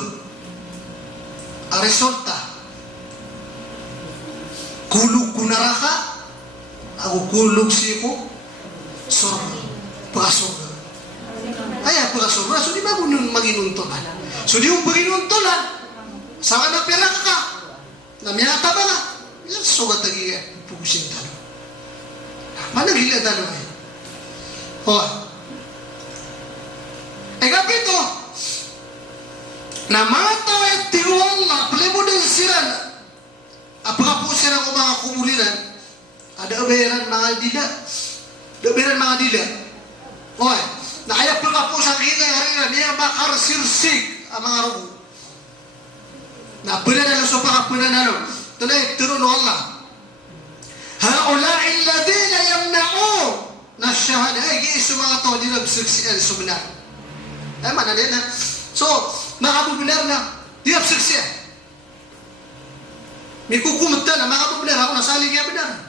Resulta. Kulog ko naraka. Ako kulog siya surga. Pagasurga. Ay, pagasurga. So di ba mo nung maginuntulan? So di yung maginuntulan. Saka na pera ka. Namiyata ba nga? Yan sugat lagi pupusin talo. Mana gila talo kayo? Kapito, na mga tao ay tiwala, palibo din sila. Apaka po sila kung mga kumulinan, ada aberan mga dila. Ada aberan mga dila. Na kaya paka po sa kita harina, niya bakar sirsig ang mga rugo. Na pinanalo sa pakapunanalo. Tunay, turun Allah. Haulai alladhina yamna'u na syahada. Giiso mga tao nila bisiksiyan suminar. Mana din na. So, makabubinar na. Di absiksiyan. May kukumata na makabubinar. Ako nasali kaya binar.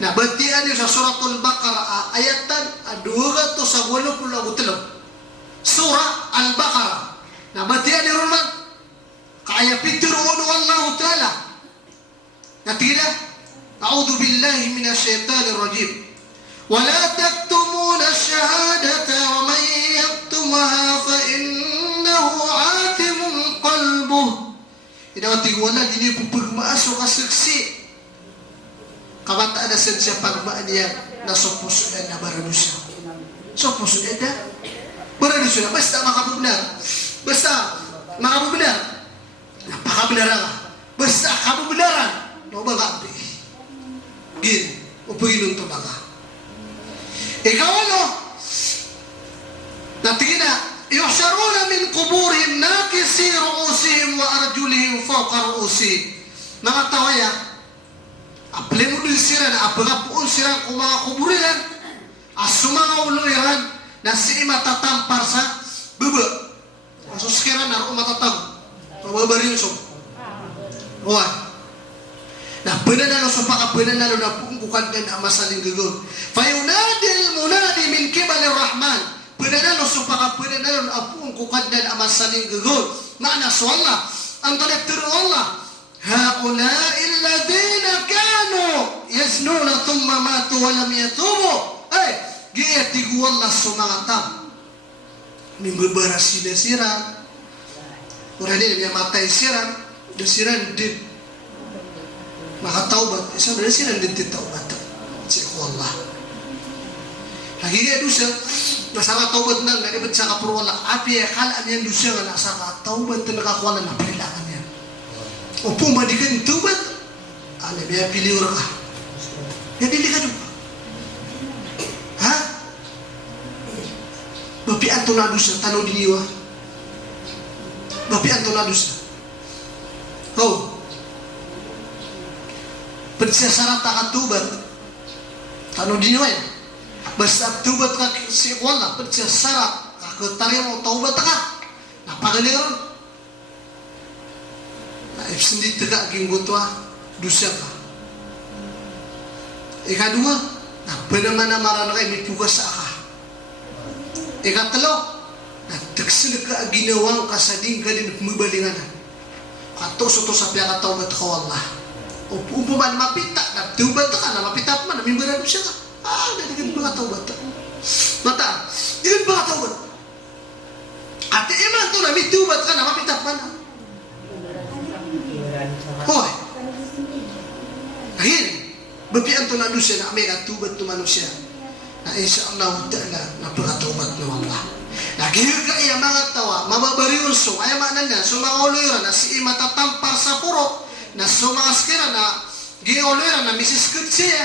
Na batian niyo sa suratul Baqarah ayatan 283. Surah Al-Baqarah. Na batian niyo ron kaya pitiruun Allah Ta'ala. Natira, A'udhu billahi minasyaitanir rajim. Wala taktumuna syahadata wa man yaktumaha fa innahu atimun qalbuh. Idawati wala dini pupagmaaso kasiksi. Kamata ada siya pagmaan niya na sopos na baranusya. Sopos na baranusya. Basta makabubenar. Basta makabubenar. Napakabenaran ka. Basta kabubenaran. No ba gabi? Gin. Upagin nung ka. Ikaw ano? Natingin na. Yuhsharuna min kuburihim nakisi ru'usihim wa arjulihim fawqa ru'usihim. Mga tawaya. Aple mo din sila na apagapuon sila kung mga kuburilan. Asumanga uloyan na si matatampar sa baba. Asuskiran na matatag. Pababariyo so. Na pinanalo sa pinanalo na pungkukan ka na masaling gagon. Fayunadil munadi min kibalir rahman. Pinanalo sa pinanalo na pungkukan ka na masaling gagon. Maana so Allah. Ang tanagtiro Allah. Haulai alladhina kanu yaznuna thumma matu wa lam yatubu. Giyatigu Allah sa mga tao. Nimbabara sila. Orang ini dia matai siran, dia siran din. Maka taubat, isa dia siran din taubat. Cik Allah. Lagi dia dosa, masalah taubat nang dia baca kapurwala. Api kalau anian dosa nggak asal taubat tenaga kualan apa ilahannya. Opung mandikan taubat, ane dia pilih orang. Dia pilih kan? Hah? Bapi antuna dosa tanu diniwa. Bapi anto ladus. Bersyarat takat tubat. Tanu dinyoy. Basta tubat ka si wala bersyarat ka tarimo taubat ka. Napagaling. Na ifsindi tegak gingutwa dosa ka. Ikadua, na penamana marana kay mitugas sa ka. Ikatlo, na Tagsila ka ginawang kasading ka din pumabalingan. Katuso to sa piya katawbat ka Allah. Upuman mapita, nagtubat ka na, mapita pa man, namimbaran mo siya ka. Nadigan ba katawbat? Mata, digan ba katawbat? Ate iman to na, may tubat ka na, mapita pa na. Hoy! Ahin, bapian to na siya na may katubat to manusia. Na insyaAllah ta'ala na pagkatubat ng Allah. Nagihig ka iya mga tawa, mababariuso, ay maanan na, sumakauluran na si matatampar sa puro, na sumakaskira na giuluran na Mrs. Kutsia.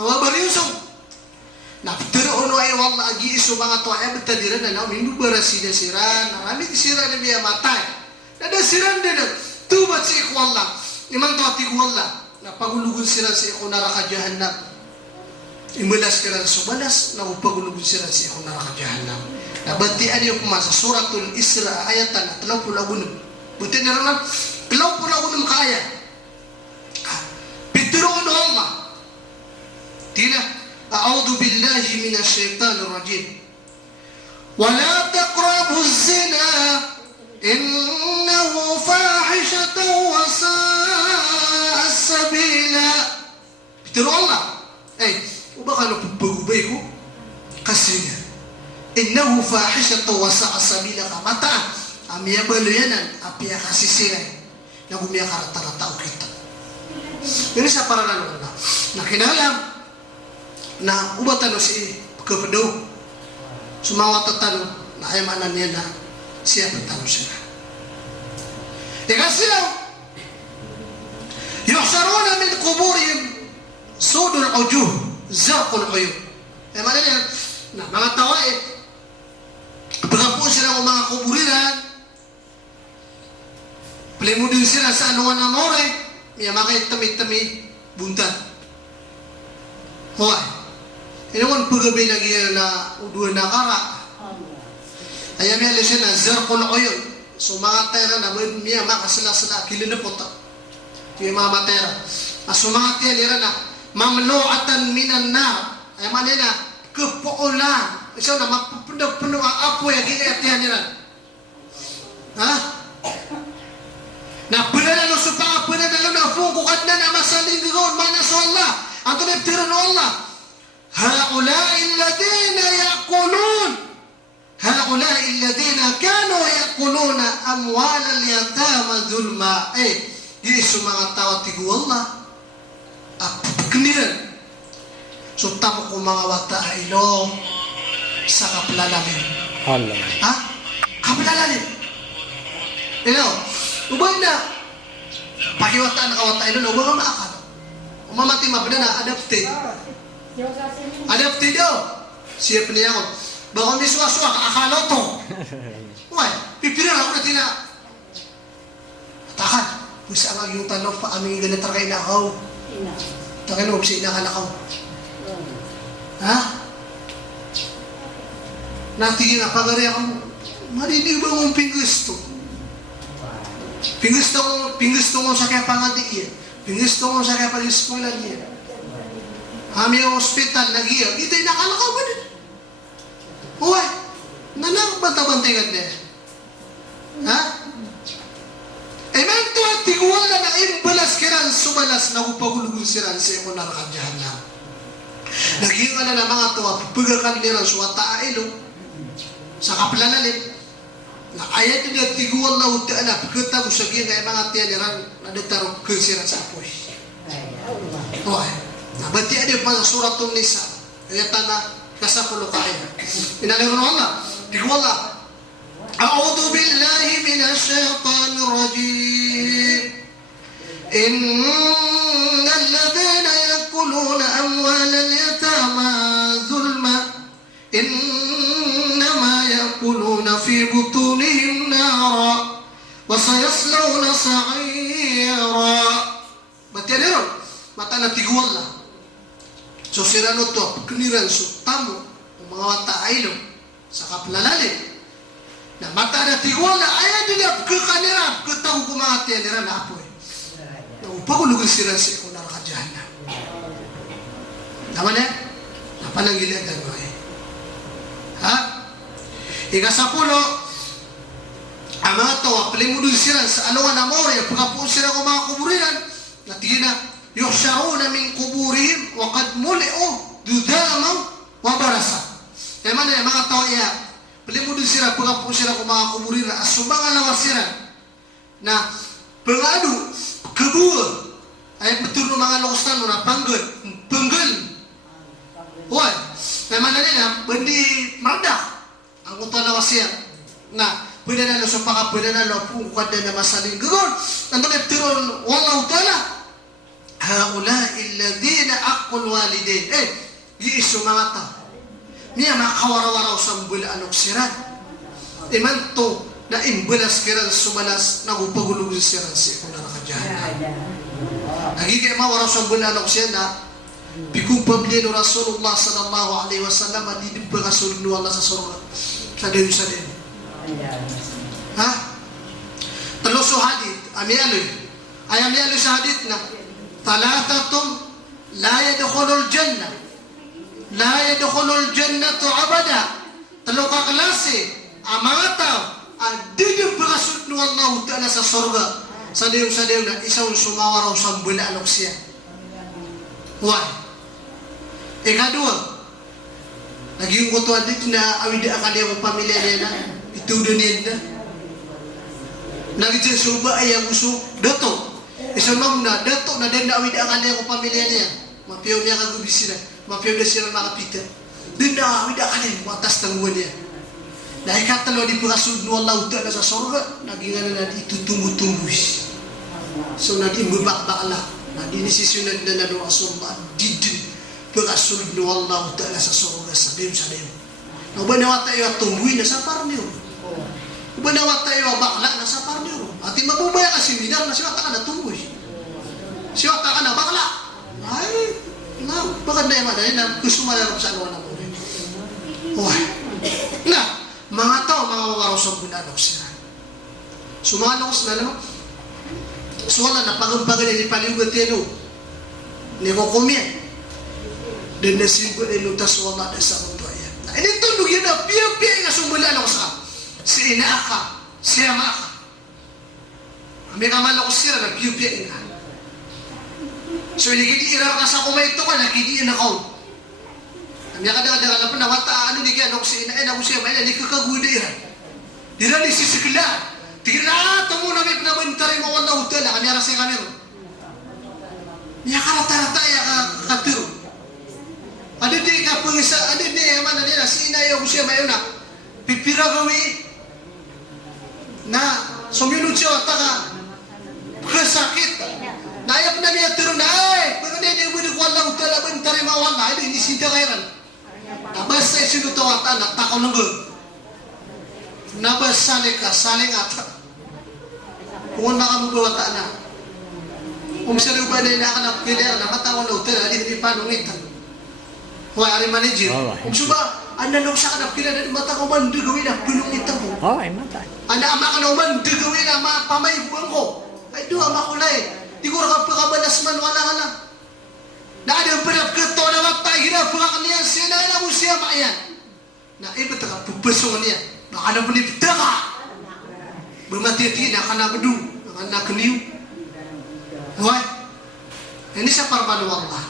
Mababariuso. Na pero ano ay wala agiiso mga tawa, ay betadiran na na, minubara siya siran, na namin siran na biya matay. Nadasiran din na, tubat si iku Allah, imang tawa tiku Allah, na pagulugun siran si iku narakadyahan na. Imulas ka lang subalas na upagulugun sila si ako nakakajahannam. Nabantian niyo po sa suratul Isra ayatan at 30. Buti na lang 30 kaaya. Bitiroon Allah. Tila, a'udhu billahi minash shaitanir rajim. Wala taqrabu zina innahu fahishatan wa sa'a sabila. Bitiroon Allah. Baka napagpagubay ko kasi nga innahu fahishatan wa sa'a sabila ka mata amiya baluyanan apiya kasisiray na gumiya karata-rata o kita yun sa paralan na nakinalam na ubatan si kapadaw sumawat at tanong na ayamanan niya na siya patano siya kasi lang yuhsaruna min kuburihim sudul ujuh Zarqul uyub. Mana niya? Na mga tawa pagkapuan sila ng mga kuburiran, palimudin sila sa anuan ng more, may makay tami-tami buntan. Hoy. Inungan pagabi na gaya na uduan na kara. Ayaw niya siya na zarqul uyub. So mga tera na miya makasila-sila kilin na puta. Yung mga matera. So mga tera nila na mamluatan minan nar ay manina kepuulan isa na mapupunod ang apoy ang ginatihan nila na pinalalo sa pinalalo na fungkukat na masaling gawin mana sa Allah ang tuniptiran ng Allah haulai alladhina kanu yakuluna amwal al-yatama zulma Yesu mga tawat tigu Allah kemiran so tamo ko mga wata ilo sa kaplalalim Allah. kaplalalim ubang na pakiwata na kawata ilo ubang na akal umamati mabda na adapted siya niya ko baka may suwa-suwa akalo to pipirin ako na tina atakan pusa ang yung tanong pa aming ganit rakay na ako Takin mo, bisa inakalakaw. Natigin na pagari ako, marinig ba mong pinggusto? Pinggusto mo sa kaya pangadi iya. Pinggusto mo sa kaya pag-eskulan iya. Kami yung hospital, nag-iya. Ito inakalakaw ba din? Uy, nanakabanta-bantingan niya. Man to at tiguwala na imbalas kiran sumalas na upagulugun siran sa imo narakadyahan na. Naging na mga tuwa, pagakan niran suwata ailo sa kaplanalim. Na ayat niya tiguwal na utaan na pagkatag sa giyang ay mga tiyan niran na detarong kansiran sa apoy. Nabati niyo pa sa suratong Nisa. Ayatan na kasapulo kaya. Inaliron Allah, tiguwala. أعوذ بالله من الشيطان الرجيم إن الذين يأكلون أموال اليتامى ظلما إنما يأكلون في بطونهم نارا وسيصلون سعيرا Batianeron, mata na tiguan lang. So sirano to, keniran so tamo, mga wata ailong sa kaplalalim. Na mata na tiguala ay dinap ke kanira ke tahu kumati nira na apoy. Na upagulugan sila sa iko narakadyahan na. Naman na panangilian tayo Ika-10, ang mga tawa, palimudun sila sa aluan na Moria, pagkapuon sila ng mga kuburinan, natigina, yuhsyaruna min kuburihim, wakad muli'o, dudamaw, wabarasa. Kaya man yung mga tawa iya, palimudun sila, pagkapuon sila ng mga kuburinan, asubang alawas sila, na pangadu, kedua, ay betul ng mga lokostan na panggil, Wah, memang ada na bendi mardah. Ang utang na wasiat. Na, pwede na sa paka, pwede na pungkad na masaling gugon. Nandun iptirun, wallahu ta'ala. Haulai alladhina aqul walidin. Giiso mga ta. Niya makawara-waraw sa mbula anok siran. Iman to, na imbulas kiran sumalas, nagupagulog siran si kuna nakadyahan. Nagiging mawaraw sa mbula anok siran na, Bikung pamilya Rasulullah sallallahu alaihi wasallam di dibagasul nu Allah sa surga. Sa dewi sa dewi. Ha? Terus hadith, ami aloy. Ayam aloy sa hadith na thalathatun la yadkhulul jannah. La yadkhulul jannatu abada. Talo ka klase amata di dibagasul nu Allah taala sa surga. Sa dewi na isaw sumawaraw sa bula alok siya. Why? Ikadua, naging kutuan dito na awida akali ang pamilya niya na ito doon na. Naging suba ay ang gusto dato. Isang na dato na din na awida akali ang pamilya niya. Mapiyaw niya kagubisi na. Mapiyaw na siya makapita. Din na awida akali watas ng buwan niya. Dahil katalo di pagkasud no Allah ta'ala sa surga, naging na ito tumutumuh. So naging bubak-bakla. Naging isisunod na ng surga. Didin. Pagkasunod no Allah ta'ala sa surga sa dim. Nabanawa tayo at tumbuhin na sa parniyo. Nabanawa tayo at bakla na sa parniyo. At mabubaya ka si Midar na siya ka na tumbuh. Siya ka na bakla. Ay, bakit na yung madali na gusto malarap sa anuan na mo. Uy, na, mga tao, mga wawaraw sa bunanok sila. Sumanok sila naman. So wala na pag-umpagan ni paliugat yan o. Ni kukumyan. Dan nasimpan ay lutas wala na sa mundo yan. Ini tundog yan na piya-piya nga sumbulan ako sa si ina ka, si ama ka. Kami kaman ako sila na piya-piya nga. So hindi irar ka sa kumaito ka, nakidiin ako. Kami kadang-kadang na wata, ano di kaya ako si ina, ako siya, may hindi kakaguda yan. Di na nisisikla. Tignan, tumo na may pinabantari mo wala hotel, kami arasay kami ro. Niya karata-rata ya katiro. Ada di ka pengisa, ada di mana dia si ina yo siya mayo na. Pipira gawi na somyunu siya taka kesakit. Nayap na niya tiro na ay, pero dia budi wala hotel bantari mo wala, ini si kairan. Nabas sa sino tawata na takaw nunggo. Nabas saling ata. Kung makamubawata na. Kung siya rin ba na inakanap kailangan na matawan na hotel, hindi panungitan. Huwag ari manager. Kung siya ba, ananong siya kanap kailangan, mata ko man gawin na pinungitan mo. Ay, mata. Ana ama ka naman gawin na mapamaybuan ko. Ay doon, makulay. Di ko rin pagkabalas man, wala ka lang. Na ano pinap kato na matay, hinapaka niya, sinala ko siya makayan. Na iba taka, pupasong niya. Baka na manipda ka. Bumatiti na ka na madu, na kaniw. Huwag. Ini sa parmanu Allah.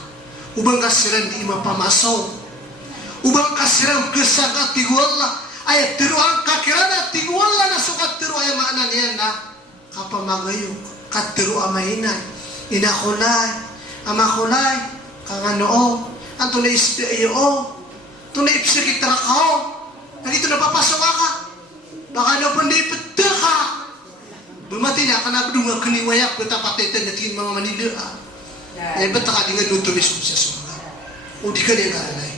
Ubang kasiran di mapamasaw. Ubang kasiran kesakat tigu Allah. Ay tiruang kakirana tigu Allah na sukat tiru ay makna niya na kapamagayo. Katiru amahinay. Inakulay. Amakulay. Kanganoo. Ang tunay isdayo. Tunay ipsikitra ka. Nandito napapasok ka. Baka na pandipit ka. Bumati na ka na dunga kaniwayak kita patitan natin mga Manila. Ay ba't ka di nga nutulis mo siya surga? O di ka niya naranay.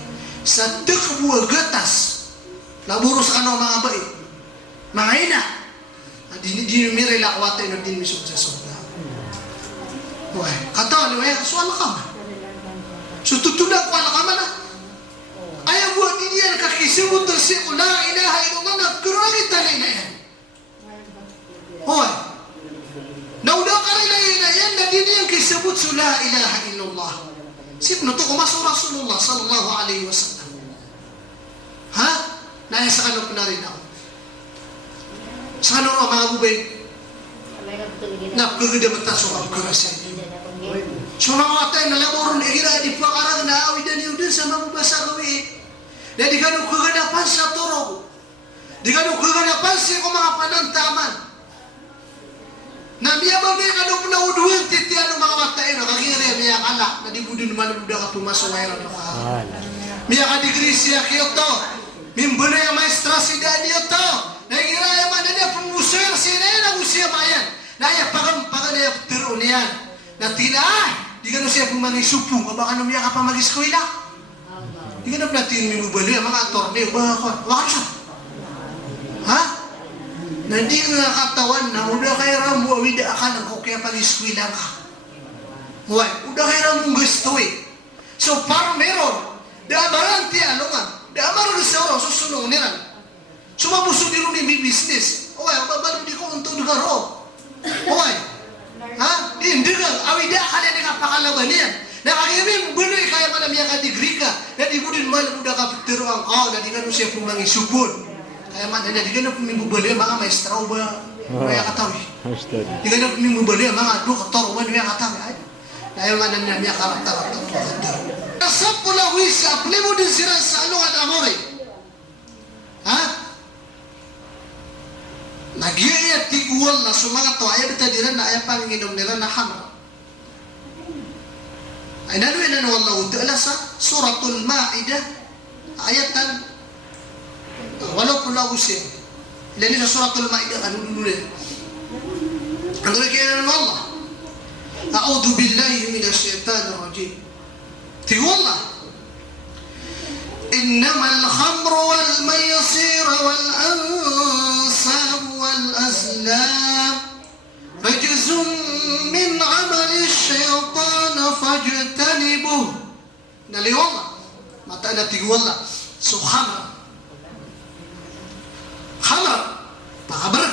Sa tikbuwa gatas, laburo sa kanong mga bae, mga ina, di numiray lakwatay na din misog siya surga. Uy, katawa niya, suwala ka man. So tutunan ko ala ka man na. Ayaw buwan din yan kakisimot ng siko, la ilaha inuman at kurangit na na yan. Hoy, naudaw ka rin na yan na din yan kisabot sa la ilaha illallah. Sipno to kumaso Rasulullah sallallahu alaihi wasallam. Ha? Naya sa kanong na rin ako. Sa ano mga bubay? May nagtulog na. Napaganda matasok ang karasin. Hindi na kung yun. So mga atay na laboron igira di pakarang na awi dan yun sa mababasa gawi. Na di ganun kaganapan sa turog. Di ganun kaganapan sa kung mga panantaman. Na miya ba may kanong nauduhin titian ng mga matay na kagiri miya kala na di budin naman buda ka pumasok ngayon ng mga. Miya ka digri siya kiyoto. Mimbuna yung maestra si Daniel to. Nagira yung man na niya pumusir siya na yun ang usiya mayan. Na iya pagam na yung tiro niyan. Na tinaan. Di ka na siya pumangisupong, baka nung ka pa mag-eskwela. Di ka na natin minubali, mga atorne, baka siya. Ha? Na di nga katawan na, udah kay Rambo, awida ka ng kukya pag-eskwela ka. Huwag, udah kay Rambo gusto eh. So, parang meron, daabaran ti alungan, daabaran sa oras, susunong niran. Sumabusog nilo ni business. Huwag, babalo di ko untod garo. Huwag, ha? Hindi ka, awida ka na nakapakalaban niyan. Nakakimim, buloy kaya man niya ka degree ka. Na di mo din man muda ka pero ang kao, na di ka siya pumangisupon. Kaya man, na di ka na pumibubali mga maestra o ba? Kaya katawi. Di ka na pumibubali mga doktor o ba kaya katawi. Kaya man na niya karakter. Nasap po na wisa, apli mo din sila sa alungan amore. Ha? Nagyayat tigual na sumangat to, ayaw bitadiran na ayaw panginginom nila na hamra. Ay nanuwi na Allah ta'ala sa Suratul Ma'idah, ayatan, walaw pula usin. Ilan sa Suratul Ma'idah, ano nunuli? Ang gawin kaya na Allah. A'udhu billahi minasyaitanir rajim. Tigual na. إنما الخمر والميسير والأنصاب والأزلام رجز من عمل الشيطان فاجتنبوه. Nali wallah, mata na tigwala. So khamar, pakabar.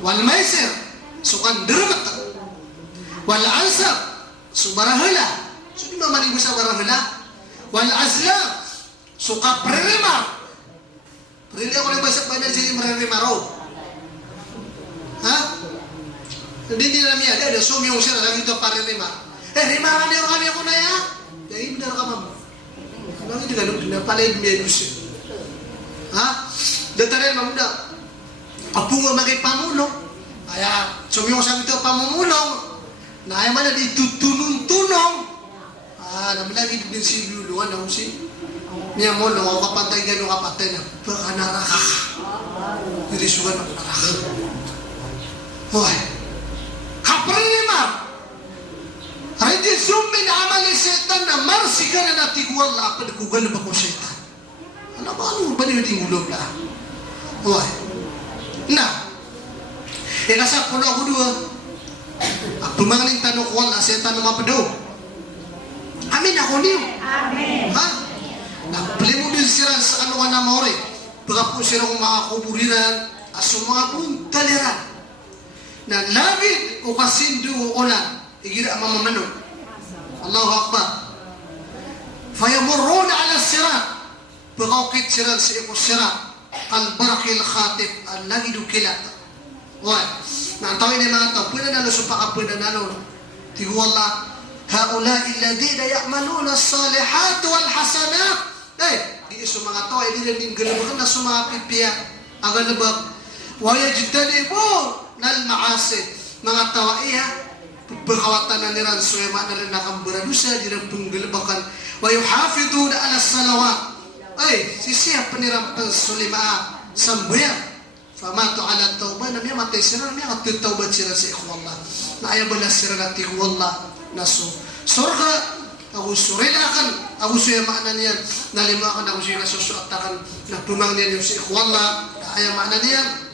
Wal maisir, so kandirmat. Wal ansab, so barahula. So di mamani mo sa barahula. Wal azlam, suka prerimar. Prili ako nagbasak pa na si prerimaro. Ha? Hindi nila miya. Ada sumiyong siya na lang ito prerimar. Rimaran niyo kami ako na ya. Dahil benar ka mamo. Bakit ka nung pinapalid miya siya? Ha? Datarin mamuda. Apo nga makipamulong. Kaya sumiyong sa ito pamumulong. Na ayaw man na itutunong-tunong. Namin lagi din si Luluan na si niya mo lang ako kapatay gano'ng kapatay na baka naraka hindi sugan ang naraka. Hoy kaprinimar hindi sumin amal ni setan na marsi ka na natigual na apad-kugal na ba ko setan. Ano ba niyo tingulog na? Hoy na nasa puno ako doon ang pumangaling tanong ko na setan na mapado. Amin ako niyo. Amen. Ha? Napili mo din sila sa ano na maori. Baka po sila kung mga kuburiran at sa mga buntaliran na lagi o kasindu o ulan igira ang mamamano. Allahu Akbar. Fayamuruna ala sirat. Bakaukit sila sa ikos sirat. Kalbarakil khatib ang lagi dukilat. Why? Naantawin na mga tao. Pwede na luso pa ka pwede na luso. Tiguwala. هؤلاء الذين يعملون الصالحات والحسنات. Di iso mga tao, di rin galabakan na sumapipiya ang galabag. وَيَجْتَنِبُ نَالْمَعَاسِدْ. Mga tao iya, pagkawatan na niran, suyama na rin nakamburadusa, di rin panggalabakan. وَيُحَافِدُونَ عَلَى الصَّلَوَاتِ. Sisiya panirang pansulimaa, sambayan. فَمَاتُوا عَلَى التَّوْبَةِ. Namiya matay sila, namiya katutawbad sila sa ikhwallah. Naayabala sila na tikwallah. Naso surga ako surilakan ako suya maanan niyan nalimakan ako suya nasusuatakan na tumang niyan yung si ikhwallah kaya maanan niyan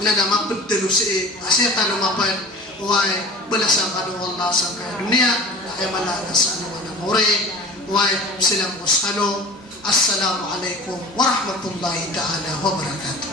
na namapagdalo si asyata na mapan huwag balasan ka ng Allah sa kaya dunia kaya malakas sa ano na mure huwag silang muskano. Assalamualaikum warahmatullahi ta'ala wabarakatuh.